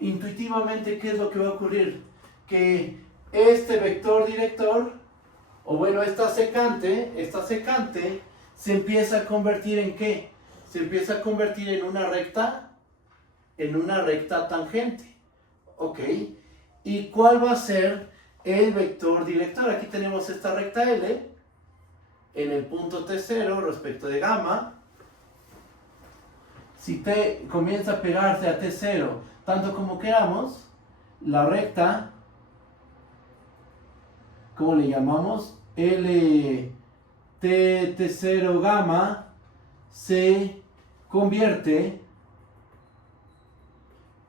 intuitivamente, ¿qué es lo que va a ocurrir? Que este vector director, o bueno, esta secante, se empieza a convertir ¿en qué? Se empieza a convertir en una recta tangente. ¿Ok? ¿Y cuál va a ser el vector director? Aquí tenemos esta recta L, en el punto T0 respecto de gamma, si T comienza a pegarse a T0 tanto como queramos, la recta, ¿cómo le llamamos? T0 gamma se convierte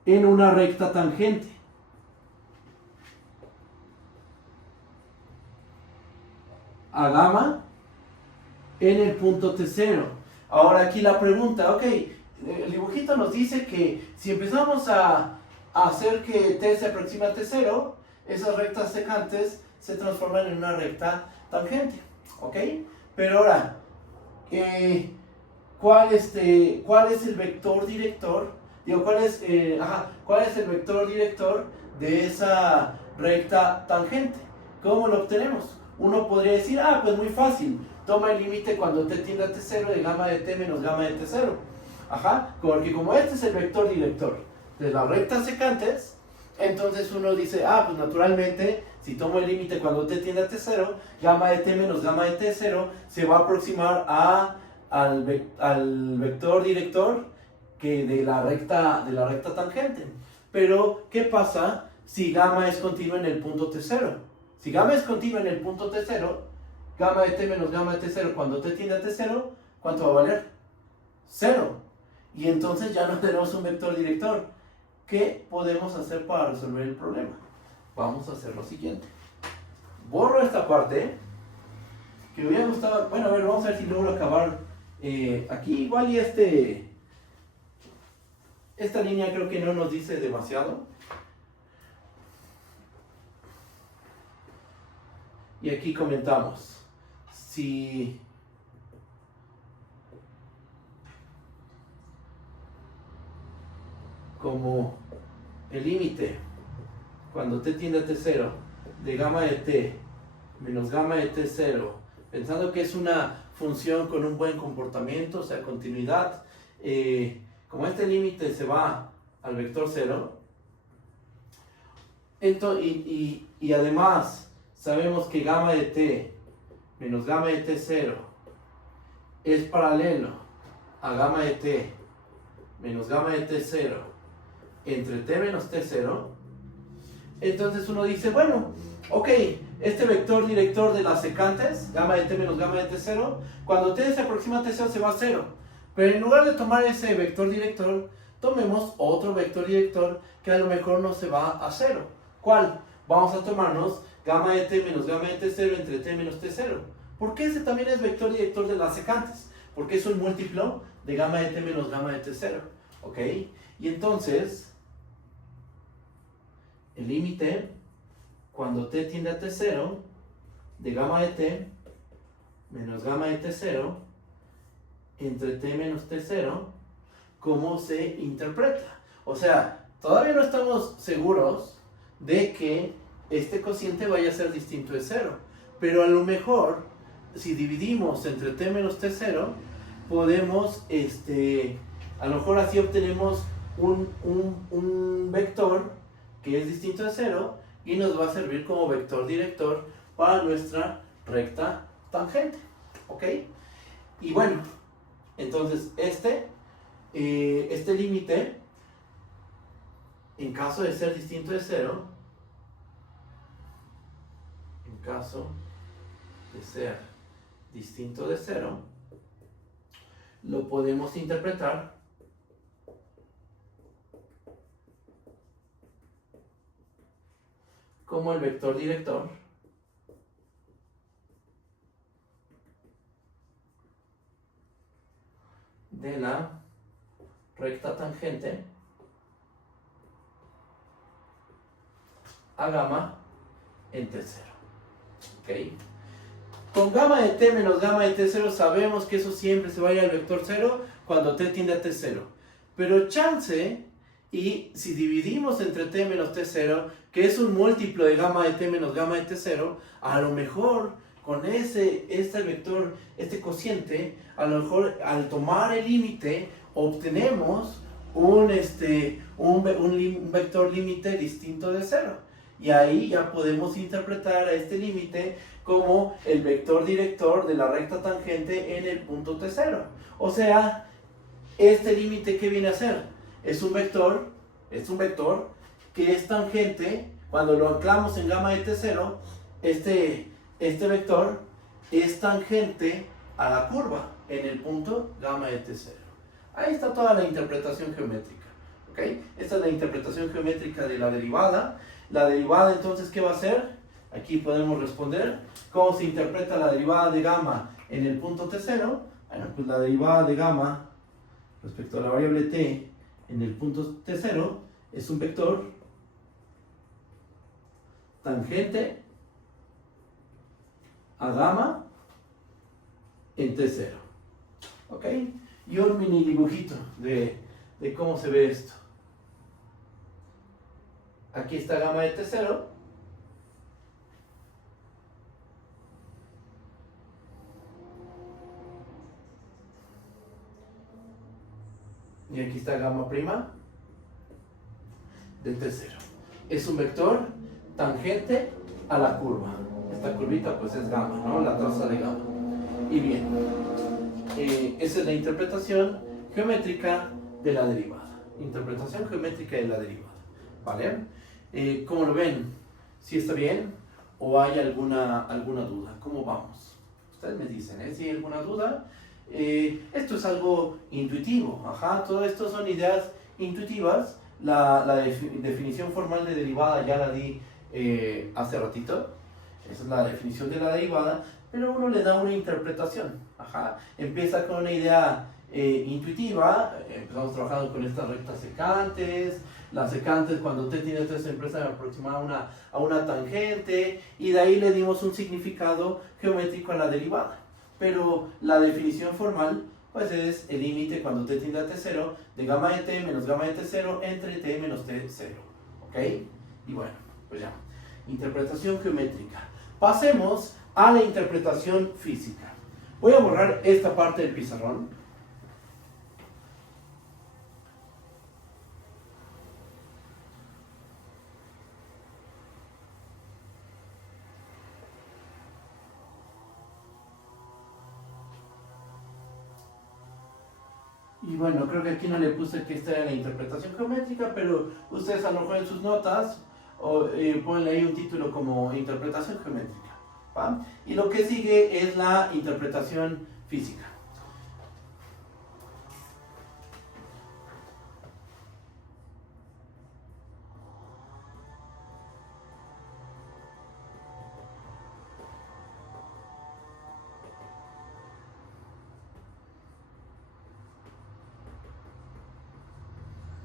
en una recta tangente. A gamma en el punto T0. Ahora aquí la pregunta, ok, el dibujito nos dice que si empezamos a hacer que T se aproxima a T0, esas rectas secantes se transforman en una recta tangente, ok. Pero ahora, ¿cuál es el vector director? Digo, ¿cuál es el vector director de esa recta tangente? ¿Cómo lo obtenemos? Uno podría decir, pues muy fácil, toma el límite cuando t tiende a t0 de gamma de t menos gamma de t0. Porque como este es el vector director de las rectas secantes, entonces uno dice, pues naturalmente, si tomo el límite cuando t tiende a t0, gamma de t menos gamma de t0 se va a aproximar al vector director de la recta tangente. Pero, ¿qué pasa si gamma es continua en el punto t0? Si gamma es continua en el punto t0, gamma de t menos gamma de t0 cuando t tiende a t0, ¿cuánto va a valer? 0. Y entonces ya no tenemos un vector director. ¿Qué podemos hacer para resolver el problema? Vamos a hacer lo siguiente. Borro esta parte, que me hubiera gustado. Bueno, a ver, vamos a ver si logro acabar aquí. Igual y esta línea creo que no nos dice demasiado. Y aquí comentamos, si como el límite cuando t tiende a t0 de gamma de t menos gamma de t0, pensando que es una función con un buen comportamiento, o sea, continuidad, como este límite se va al vector 0, y además sabemos que gamma de t menos gamma de t0 es paralelo a gamma de t menos gamma de t0 entre t menos t0, entonces uno dice, bueno, ok, este vector director de las secantes, gamma de t menos gamma de t0, cuando t se aproxima a t0 se va a 0. Pero en lugar de tomar ese vector director, tomemos otro vector director que a lo mejor no se va a 0. ¿Cuál? Vamos a tomarnos gamma de t menos gamma de t0 entre t menos t0. ¿Por qué ese también es vector director de las secantes? Porque es un múltiplo de gamma de t menos gamma de t0. ¿Ok? Y entonces, el límite cuando t tiende a t0 de gamma de t menos gamma de t0 entre t menos t0, ¿cómo se interpreta? O sea, todavía no estamos seguros de que este cociente vaya a ser distinto de 0, pero a lo mejor si dividimos entre t menos t0 podemos, a lo mejor así obtenemos un vector que es distinto de 0 y nos va a servir como vector director para nuestra recta tangente, ¿ok? Y bueno, entonces este límite, en caso de ser distinto de 0, lo podemos interpretar como el vector director de la recta tangente a gamma en T0. ¿Ok? Con gamma de t menos gamma de t0 sabemos que eso siempre se va a ir al vector 0 cuando t tiende a t0. Pero chance, y si dividimos entre t menos t0, que es un múltiplo de gamma de t menos gamma de t0, a lo mejor con este vector, este cociente, a lo mejor al tomar el límite obtenemos un vector límite distinto de 0. Y ahí ya podemos interpretar a este límite como el vector director de la recta tangente en el punto T0. O sea, este límite, ¿qué viene a ser? Es un vector que es tangente, cuando lo anclamos en gamma de T0, este vector es tangente a la curva en el punto gamma de T0. Ahí está toda la interpretación geométrica. ¿Okay? Esta es la interpretación geométrica de la derivada. La derivada, entonces, ¿qué va a ser? Aquí podemos responder. ¿Cómo se interpreta la derivada de gamma en el punto T0? Bueno, pues la derivada de gamma respecto a la variable t en el punto T0 es un vector tangente a gamma en T0. ¿Ok? Y un mini dibujito de cómo se ve esto. Aquí está gamma de T0. Y aquí está gamma prima de T0. Es un vector tangente a la curva. Esta curvita pues es gamma, ¿no? La traza de gamma. Y bien, esa es la interpretación geométrica de la derivada. Interpretación geométrica de la derivada. ¿Vale? ¿Cómo lo ven? ¿Sí está bien? ¿O hay alguna duda? ¿Cómo vamos? Ustedes me dicen, ¿Si hay alguna duda? Esto es algo intuitivo. Ajá, todo esto son ideas intuitivas. La definición formal de derivada ya la di hace ratito. Esa es la definición de la derivada, pero uno le da una interpretación. Ajá. Empieza con una idea intuitiva. Empezamos trabajando con estas rectas secantes. Las secantes, cuando t tiene 3, se empiezan a aproximar a una tangente, y de ahí le dimos un significado geométrico a la derivada. Pero la definición formal pues es el límite cuando t tiende a T0 de gamma de t menos gamma de T0 entre t menos T0. ¿Ok? Y bueno, pues ya. Interpretación geométrica. Pasemos a la interpretación física. Voy a borrar esta parte del pizarrón. Y bueno, creo que aquí no le puse que esta era la interpretación geométrica, pero ustedes a lo mejor en sus notas ponen ahí un título como interpretación geométrica. ¿Va? Y lo que sigue es la interpretación física.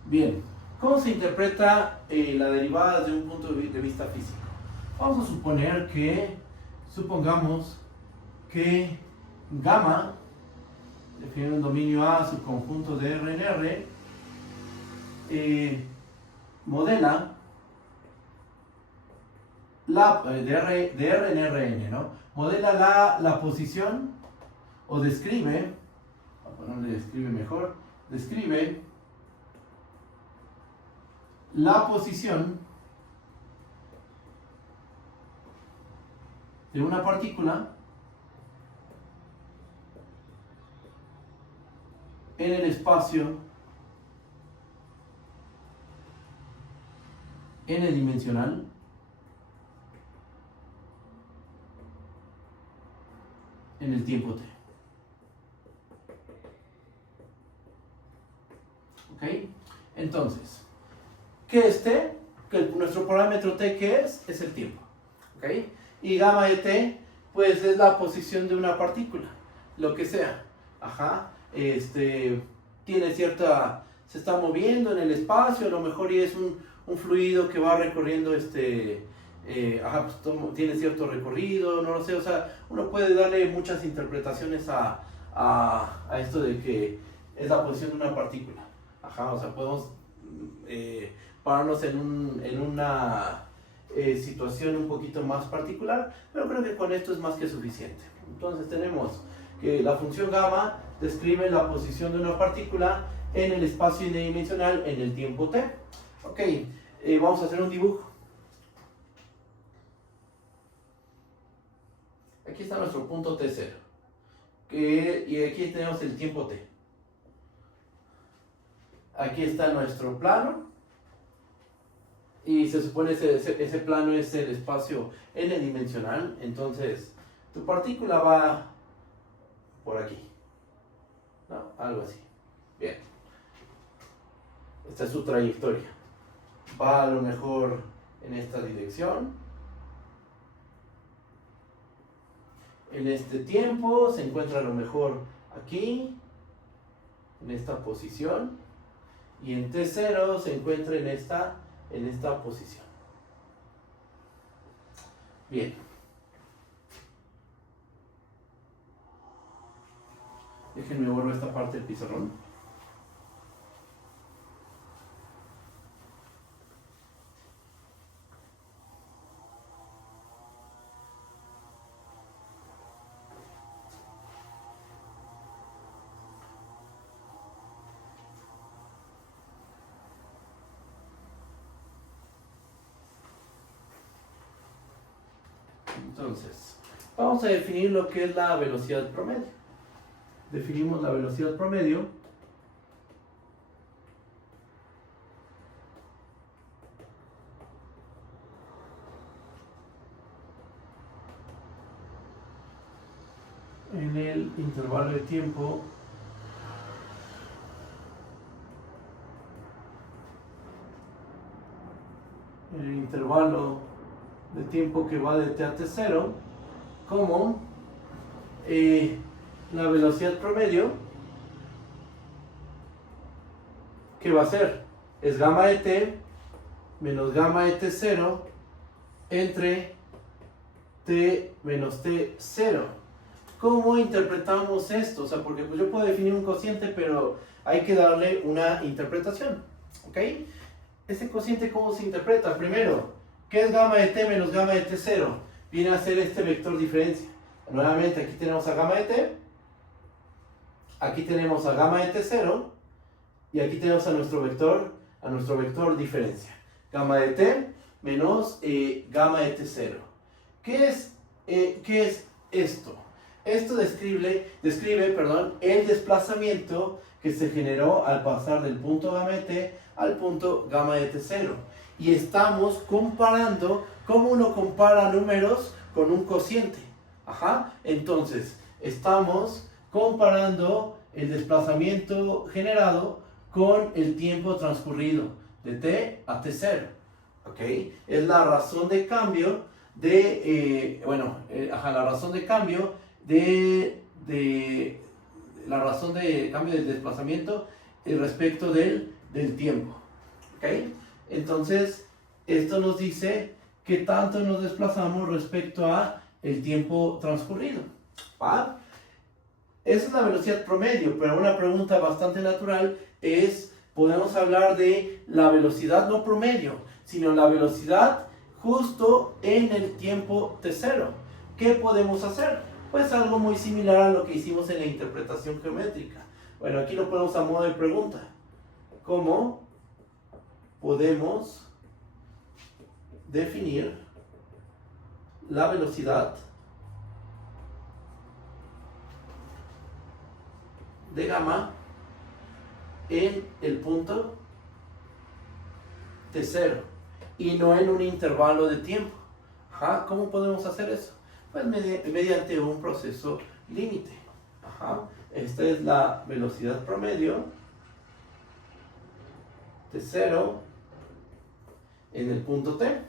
Bien, ¿cómo se interpreta la derivada desde un punto de vista físico? Vamos a suponer supongamos que gamma, definiendo un dominio A, su conjunto de R en R, modela de R en Rn, ¿no? Modela la posición, o describe, voy a ponerle describe mejor, describe la posición de una partícula en el espacio n-dimensional en el tiempo t. ¿Ok? Entonces, ¿qué es t? Nuestro parámetro t, ¿qué es? Es el tiempo. ¿Ok? Y gamma de t, pues es la posición de una partícula, lo que sea. Ajá. Tiene cierta, se está moviendo en el espacio, a lo mejor y es un fluido que va recorriendo pues tiene cierto recorrido, no lo sé, o sea, uno puede darle muchas interpretaciones a esto de que es la posición de una partícula. Ajá, o sea, podemos pararnos en una situación un poquito más particular, pero creo que con esto es más que suficiente. Entonces tenemos que la función gamma describe la posición de una partícula en el espacio n-dimensional en el tiempo t. Ok, vamos a hacer un dibujo. aquí está nuestro punto T0. Y aquí tenemos el tiempo T. Aquí está nuestro plano. Y se supone ese plano es el espacio n-dimensional. Entonces, tu partícula va por aquí, ¿no? Algo así. Bien. Esta es su trayectoria. Va a lo mejor en esta dirección. En este tiempo se encuentra a lo mejor aquí, en esta posición. Y en T0 se encuentra en esta posición. Bien. Déjenme borrar esta parte del pizarrón. Entonces, vamos a definir lo que es la velocidad promedio. Definimos la velocidad promedio en el intervalo de tiempo que va de t a t0 como la velocidad promedio, que va a ser, es gamma de t menos gamma de t0 entre t menos t0. ¿Cómo interpretamos esto? O sea, porque pues yo puedo definir un cociente, pero hay que darle una interpretación, ¿ok? ¿Ese cociente cómo se interpreta? Primero, ¿qué es gamma de t menos gamma de t0? Viene a ser este vector diferencia. Nuevamente, aquí tenemos a gamma de t, aquí tenemos a gamma de t0, y aquí tenemos a nuestro vector diferencia. Gamma de t menos gamma de t0. ¿Qué es esto? Esto describe el desplazamiento que se generó al pasar del punto gamma de t al punto gamma de t0. Y estamos comparando, ¿cómo uno compara números con un cociente? Entonces, estamos comparando el desplazamiento generado con el tiempo transcurrido de t a t0. ¿Ok? Es la razón de cambio la razón de cambio del desplazamiento respecto del tiempo. ¿Ok? Entonces, esto nos dice qué tanto nos desplazamos respecto a el tiempo transcurrido. ¿Va? Esa es la velocidad promedio, pero una pregunta bastante natural es, podemos hablar de la velocidad no promedio, sino la velocidad justo en el tiempo t0. ¿Qué podemos hacer? Pues algo muy similar a lo que hicimos en la interpretación geométrica. Bueno, aquí lo ponemos a modo de pregunta. ¿Cómo podemos definir la velocidad de gamma en el punto t0 y no en un intervalo de tiempo? ¿Cómo podemos hacer eso? Pues mediante un proceso límite. Esta es la velocidad promedio t0 en el punto t.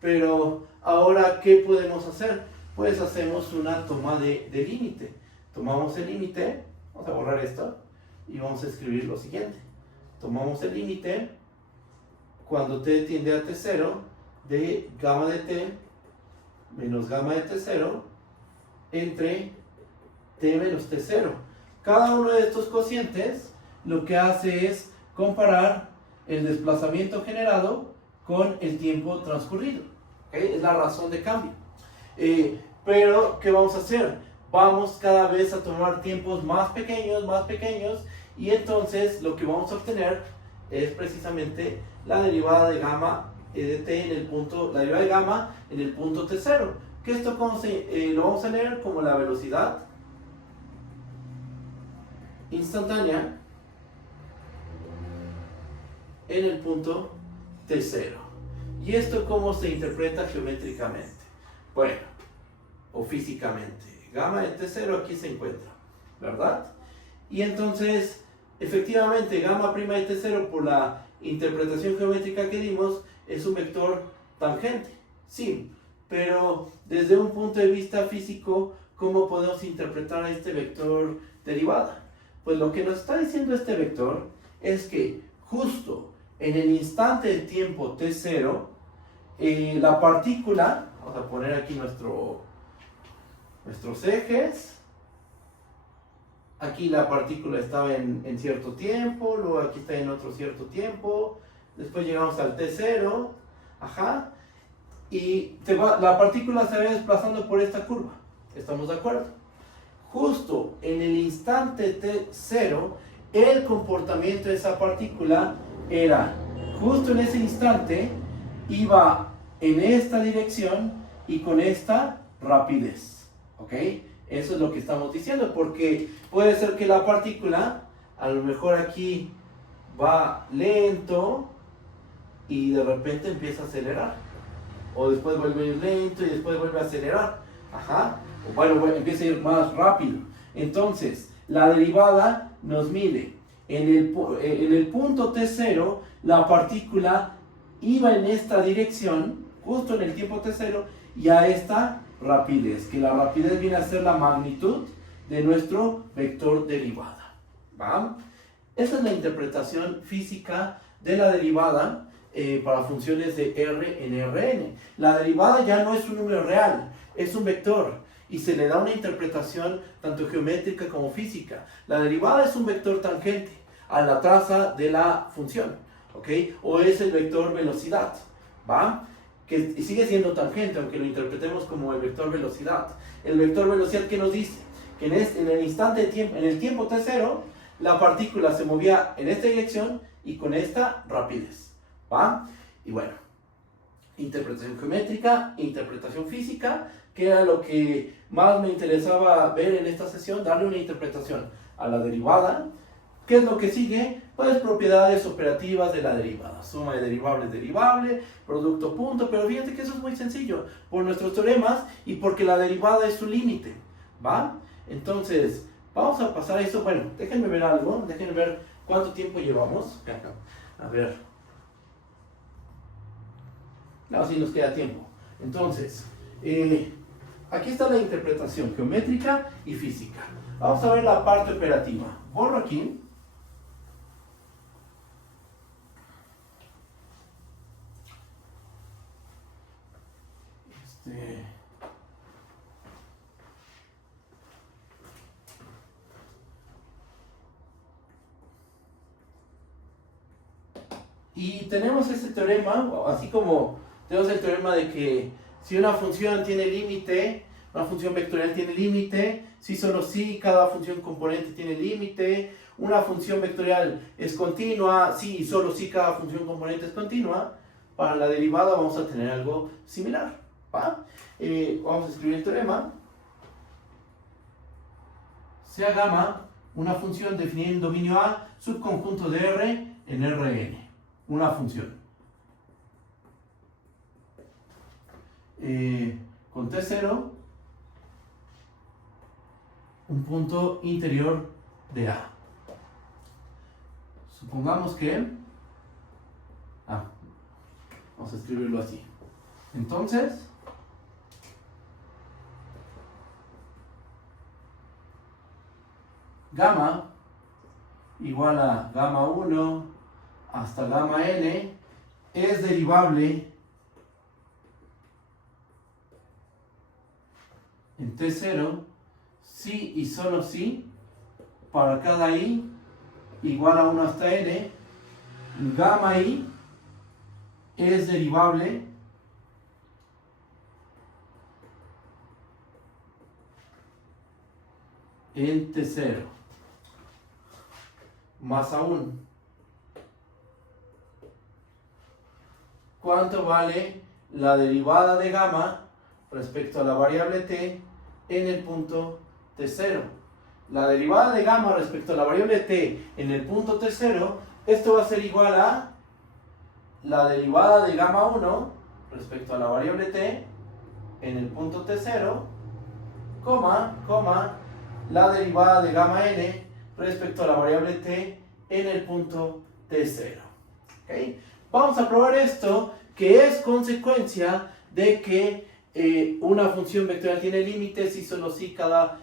Pero ahora, ¿qué podemos hacer? Pues hacemos una toma de límite. Tomamos el límite, vamos a borrar esto y vamos a escribir lo siguiente. Tomamos el límite cuando t tiende a t0 de gamma de t menos gamma de t0 entre t menos t0. Cada uno de estos cocientes lo que hace es comparar el desplazamiento generado con el tiempo transcurrido. ¿Okay? Es la razón de cambio. Pero, ¿qué vamos a hacer? Vamos cada vez a tomar tiempos más pequeños, y entonces lo que vamos a obtener es precisamente la derivada de gamma de t en el punto, la derivada de gamma en el punto t0. Que esto lo vamos a leer como la velocidad instantánea en el punto t0. ¿Y esto cómo se interpreta geométricamente? Bueno, o físicamente. Gamma de t0 aquí se encuentra, ¿verdad? Y entonces, efectivamente, gamma prima de t0 por la interpretación geométrica que dimos es un vector tangente, sí, pero desde un punto de vista físico, ¿cómo podemos interpretar a este vector derivada? Pues lo que nos está diciendo este vector es que justo en el instante de tiempo t0, la partícula, vamos a poner aquí nuestros ejes, aquí la partícula estaba en cierto tiempo, luego aquí está en otro cierto tiempo, después llegamos al t0, ajá, y la partícula se va desplazando por esta curva, ¿estamos de acuerdo? Justo en el instante t0, el comportamiento de esa partícula era, justo en ese instante, iba en esta dirección y con esta rapidez, ¿ok? Eso es lo que estamos diciendo, porque puede ser que la partícula, a lo mejor aquí va lento y de repente empieza a acelerar, o después vuelve a ir lento y después vuelve a acelerar, ajá, o bueno, empieza a ir más rápido. Entonces, la derivada nos mide, en el punto t0, la partícula iba en esta dirección, justo en el tiempo t0, y a esta rapidez, que la rapidez viene a ser la magnitud de nuestro vector derivada, ¿va? Esa es la interpretación física de la derivada para funciones de R en Rn. La derivada ya no es un número real, es un vector, y se le da una interpretación tanto geométrica como física. La derivada es un vector tangente a la traza de la función, ¿ok? O es el vector velocidad, ¿va? Que sigue siendo tangente, aunque lo interpretemos como el vector velocidad. El vector velocidad, ¿qué nos dice? Que en el instante de tiempo, en el tiempo t0, la partícula se movía en esta dirección y con esta rapidez, ¿va? Y bueno, interpretación geométrica, interpretación física, que era lo que más me interesaba ver en esta sesión, darle una interpretación a la derivada. ¿Qué es lo que sigue? Pues propiedades operativas de la derivada. Suma de derivables, derivable, producto, punto. Pero fíjate que eso es muy sencillo, por nuestros teoremas y porque la derivada es su límite, ¿va? Entonces, vamos a pasar a eso. Bueno, déjenme ver algo, déjenme ver cuánto tiempo llevamos. A ver. No, sí nos queda tiempo. Entonces, aquí está la interpretación geométrica y física. Vamos a ver la parte operativa. Borro aquí. Y tenemos este teorema, así como tenemos el teorema de que si una función tiene límite, una función vectorial tiene límite, si solo si cada función componente tiene límite, una función vectorial es continua, si y solo si cada función componente es continua, para la derivada vamos a tener algo similar, ¿va? Vamos a escribir el teorema. Sea gamma una función definida en dominio A, subconjunto de R en Rn. Una función. Con T0, un punto interior de A. Supongamos que... vamos a escribirlo así. Entonces, gamma igual a gamma 1 hasta gamma n es derivable en T0 si y solo si para cada i igual a 1 hasta n, gamma i es derivable en T0. Más aún, cuánto vale la derivada de gamma respecto a la variable t en el punto t0. La derivada de gamma respecto a la variable t en el punto t0, esto va a ser igual a la derivada de gamma 1 respecto a la variable t en el punto t0, la derivada de gamma n respecto a la variable t en el punto t0. ¿Okay? Vamos a probar esto, que es consecuencia de que una función vectorial tiene límites y solo si cada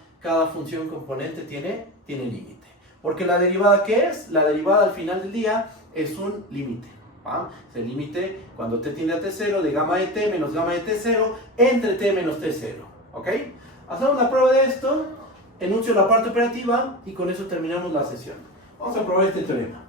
función componente tiene límite. Porque la derivada, ¿qué es? La derivada al final del día es un límite. Es el límite cuando t tiende a t0 de gamma de t menos gamma de t0 entre t menos t0. ¿Ok? Hacemos la prueba de esto, enuncio la parte operativa y con eso terminamos la sesión. Vamos a probar este teorema.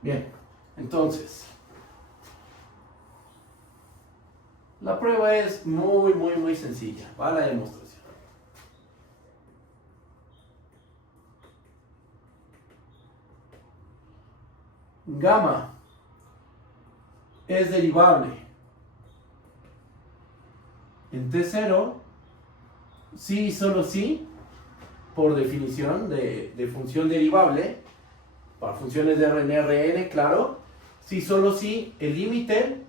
Bien, entonces, la prueba es muy sencilla. Va a la demostración. Gamma es derivable en t0 si y solo si, por definición de función derivable, para funciones de Rn, claro, si solo si el límite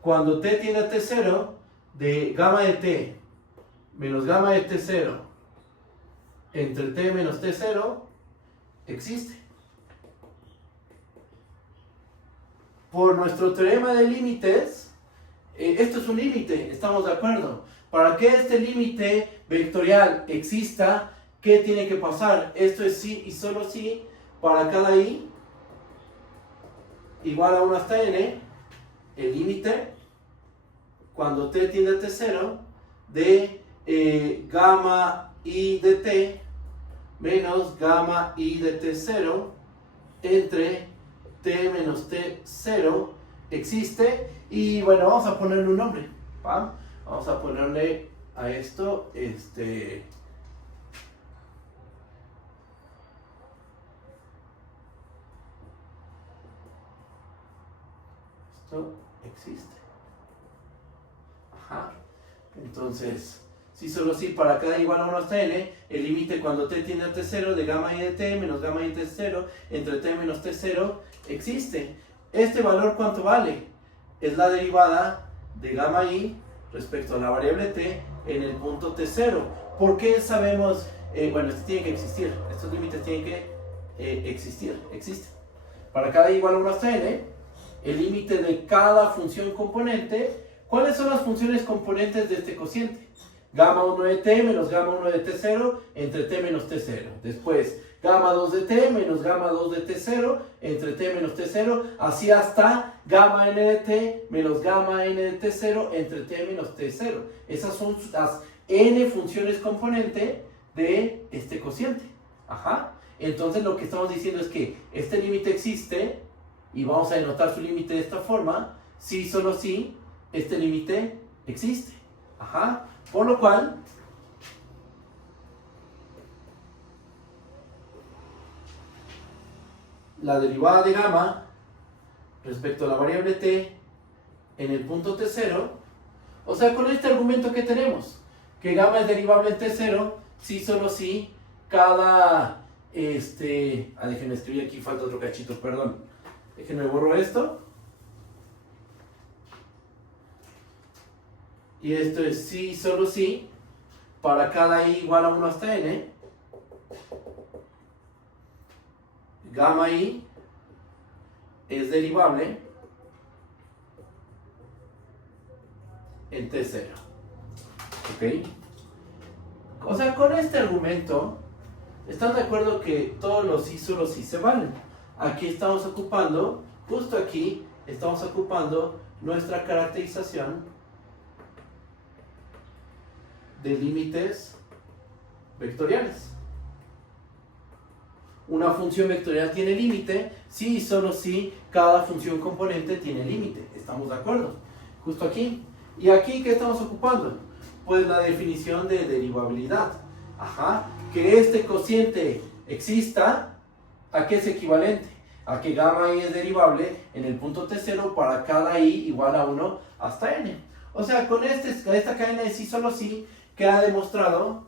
cuando t tiende a t0 de gamma de t menos gamma de t0 entre t menos t0 existe. Por nuestro teorema de límites, esto es un límite, estamos de acuerdo. Para que este límite vectorial exista, ¿qué tiene que pasar? Esto es si y solo si para cada i igual a 1 hasta n, el límite cuando t tiende a t0 de gamma i de t menos gamma i de t0 entre t menos t0 existe. Y bueno, vamos a ponerle un nombre, ¿va? Vamos a ponerle a esto esto existe. Ajá. Entonces, si solo si para cada igual a 1 hasta n, el límite cuando t tiende a t0 de gamma i de t menos gamma i de t0 entre t menos t0 existe. ¿Este valor cuánto vale? Es la derivada de gamma i respecto a la variable t en el punto t0. ¿Por qué sabemos? Bueno, esto tiene que existir. Estos límites tienen que existir. Existen. Para cada i igual a 1 hasta n, el límite de cada función componente. ¿Cuáles son las funciones componentes de este cociente? Gamma 1 de t menos gamma 1 de t0 entre t menos t0. Después, gamma 2 de t menos gamma 2 de t0 entre t menos t0. Así hasta gamma n de t menos gamma n de t0 entre t menos t0. Esas son las n funciones componente de este cociente. Ajá. Entonces lo que estamos diciendo es que este límite existe y vamos a denotar su límite de esta forma. Si, solo si, este límite existe. Ajá. Por lo cual, la derivada de gamma respecto a la variable t en el punto t0, o sea, con este argumento que tenemos, que gamma es derivable en t0, si, solo si, cada, déjenme escribir aquí, falta otro cachito, perdón, déjenme borro esto. Y esto es si, solo si, para cada i igual a 1 hasta n, gamma i es derivable en t0. ¿Ok? O sea, con este argumento, ¿están de acuerdo que todos los si, solo si se valen? Aquí estamos ocupando, justo aquí, estamos ocupando nuestra caracterización de límites vectoriales. Una función vectorial tiene límite si y solo si cada función componente tiene límite. ¿Estamos de acuerdo? Justo aquí. ¿Y aquí qué estamos ocupando? Pues la definición de derivabilidad. Que este cociente exista, ¿a qué es equivalente? A que gamma i es derivable en el punto T0 para cada i igual a 1 hasta n. O sea, con esta cadena de sí solo sí queda demostrado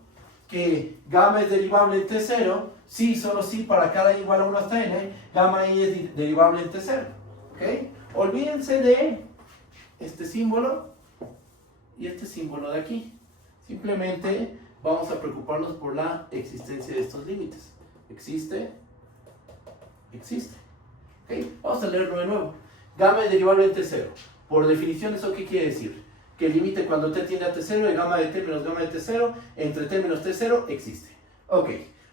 que gamma es derivable en T0, sí solo sí para cada i igual a 1 hasta n, gamma i es derivable en T0. ¿Ok? Olvídense de este símbolo y este símbolo de aquí. Simplemente vamos a preocuparnos por la existencia de estos límites. Existe. ¿Okay? Vamos a leerlo de nuevo. Gamma es derivable en T0. Por definición, ¿eso qué quiere decir? Que el límite cuando t tiende a T0 de gamma de t menos gamma de T0 entre t menos T0 existe. Ok.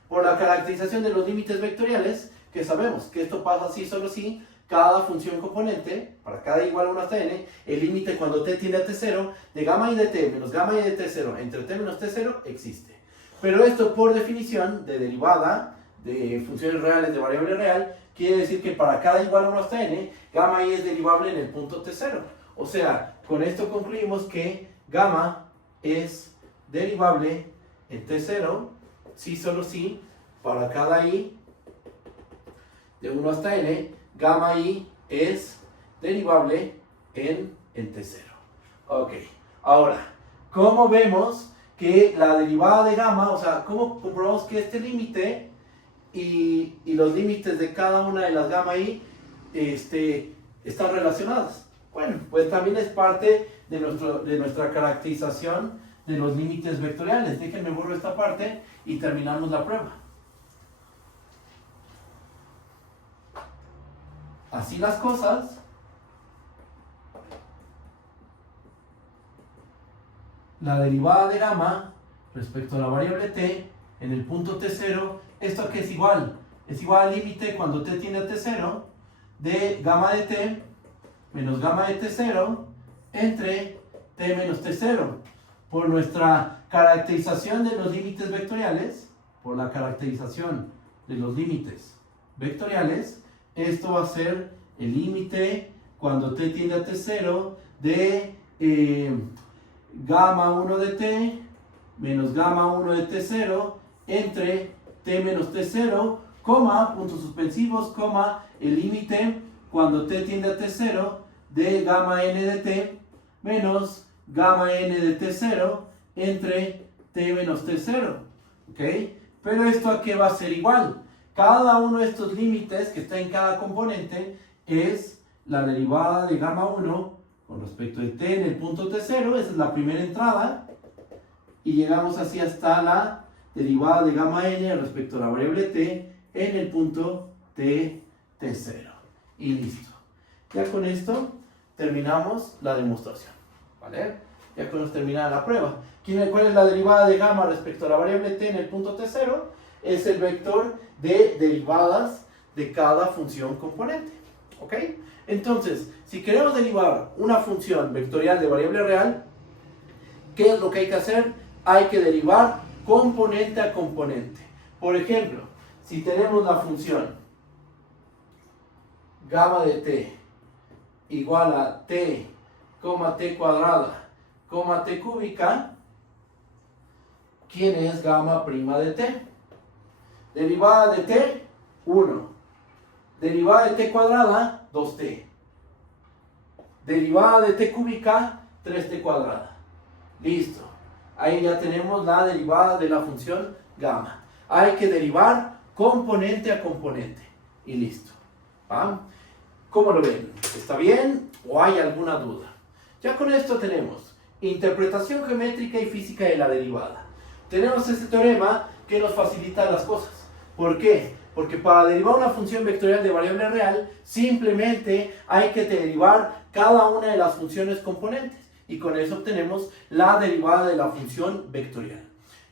Por la caracterización de los límites vectoriales, que sabemos que esto pasa así solo si cada función componente, para cada igual a 1 hasta n, el límite cuando t tiende a T0 de gamma i de t menos gamma i de T0 entre t menos T0 existe. Pero esto por definición de derivada de funciones reales de variable real, quiere decir que para cada igual a 1 hasta n, gamma i es derivable en el punto T0. O sea, con esto concluimos que gamma es derivable en T0, sí solo sí, para cada i de 1 hasta n, gamma i es derivable en T0. Ok, ahora, ¿cómo vemos que la derivada de gamma, o sea, cómo comprobamos que este límite y los límites de cada una de las gamma i están relacionadas? Bueno, pues también es parte de nuestra caracterización de los límites vectoriales. Déjenme borro esta parte y terminamos la prueba. Así las cosas, la derivada de gamma respecto a la variable t en el punto T0, ¿esto qué es igual? Es igual al límite cuando t tiende a T0 de gamma de t menos gamma de T0 entre t menos T0. Por nuestra caracterización de los límites vectoriales, esto va a ser el límite cuando t tiende a T0 de gamma 1 de t menos gamma 1 de T0 entre t menos T0, coma, puntos suspensivos, coma, el límite cuando t tiende a T0 de gamma n de t menos gamma n de T0 entre t menos T0. ¿Ok? Pero esto a qué va a ser igual. Cada uno de estos límites que está en cada componente es la derivada de gamma 1 con respecto de t en el punto T0, esa es la primera entrada, y llegamos así hasta la derivada de gamma n respecto a la variable t en el punto T0. Y listo. Ya con esto terminamos la demostración. ¿Vale? Ya con esto termina la prueba. ¿Cuál es la derivada de gamma respecto a la variable t en el punto T0? Es el vector de derivadas de cada función componente. ¿Ok? Entonces, si queremos derivar una función vectorial de variable real, ¿qué es lo que hay que hacer? Hay que derivar componente a componente. Por ejemplo, si tenemos la función gamma de t igual a t, t cuadrada, t cúbica, ¿quién es gamma prima de t? Derivada de t, 1. Derivada de t cuadrada, 2t. Derivada de t cúbica, 3t cuadrada. Listo. Ahí ya tenemos la derivada de la función gamma. Hay que derivar componente a componente. Y listo. ¿Ah? ¿Cómo lo ven? ¿Está bien o hay alguna duda? Ya con esto tenemos interpretación geométrica y física de la derivada. Tenemos este teorema que nos facilita las cosas. ¿Por qué? Porque para derivar una función vectorial de variable real, simplemente hay que derivar cada una de las funciones componentes. Y con eso obtenemos la derivada de la función vectorial.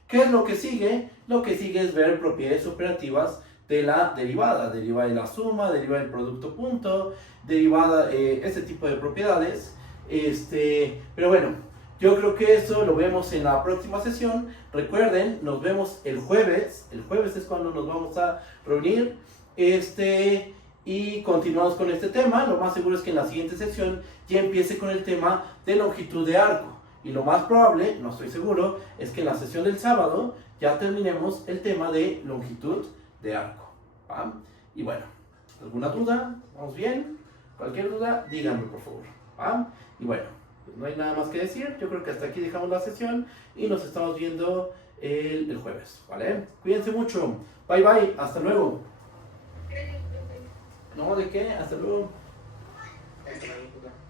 ¿Qué es lo que sigue? Lo que sigue es ver propiedades operativas de la derivada. Derivada de la suma, derivada del producto punto, derivada, este tipo de propiedades. Pero bueno, yo creo que eso lo vemos en la próxima sesión. Recuerden, nos vemos el jueves. El jueves es cuando nos vamos a reunir. y continuamos con este tema. Lo más seguro es que en la siguiente sesión ya empiece con el tema de longitud de arco. Y lo más probable, no estoy seguro, es que en la sesión del sábado ya terminemos el tema de longitud de arco. ¿Va? Y bueno, ¿alguna duda? ¿Vamos bien? Cualquier duda, díganme por favor. ¿Va? Y bueno, pues no hay nada más que decir. Yo creo que hasta aquí dejamos la sesión y nos estamos viendo el jueves. ¿Vale? Cuídense mucho. Bye bye. Hasta luego. No, ¿de qué? Hasta luego. Hasta luego.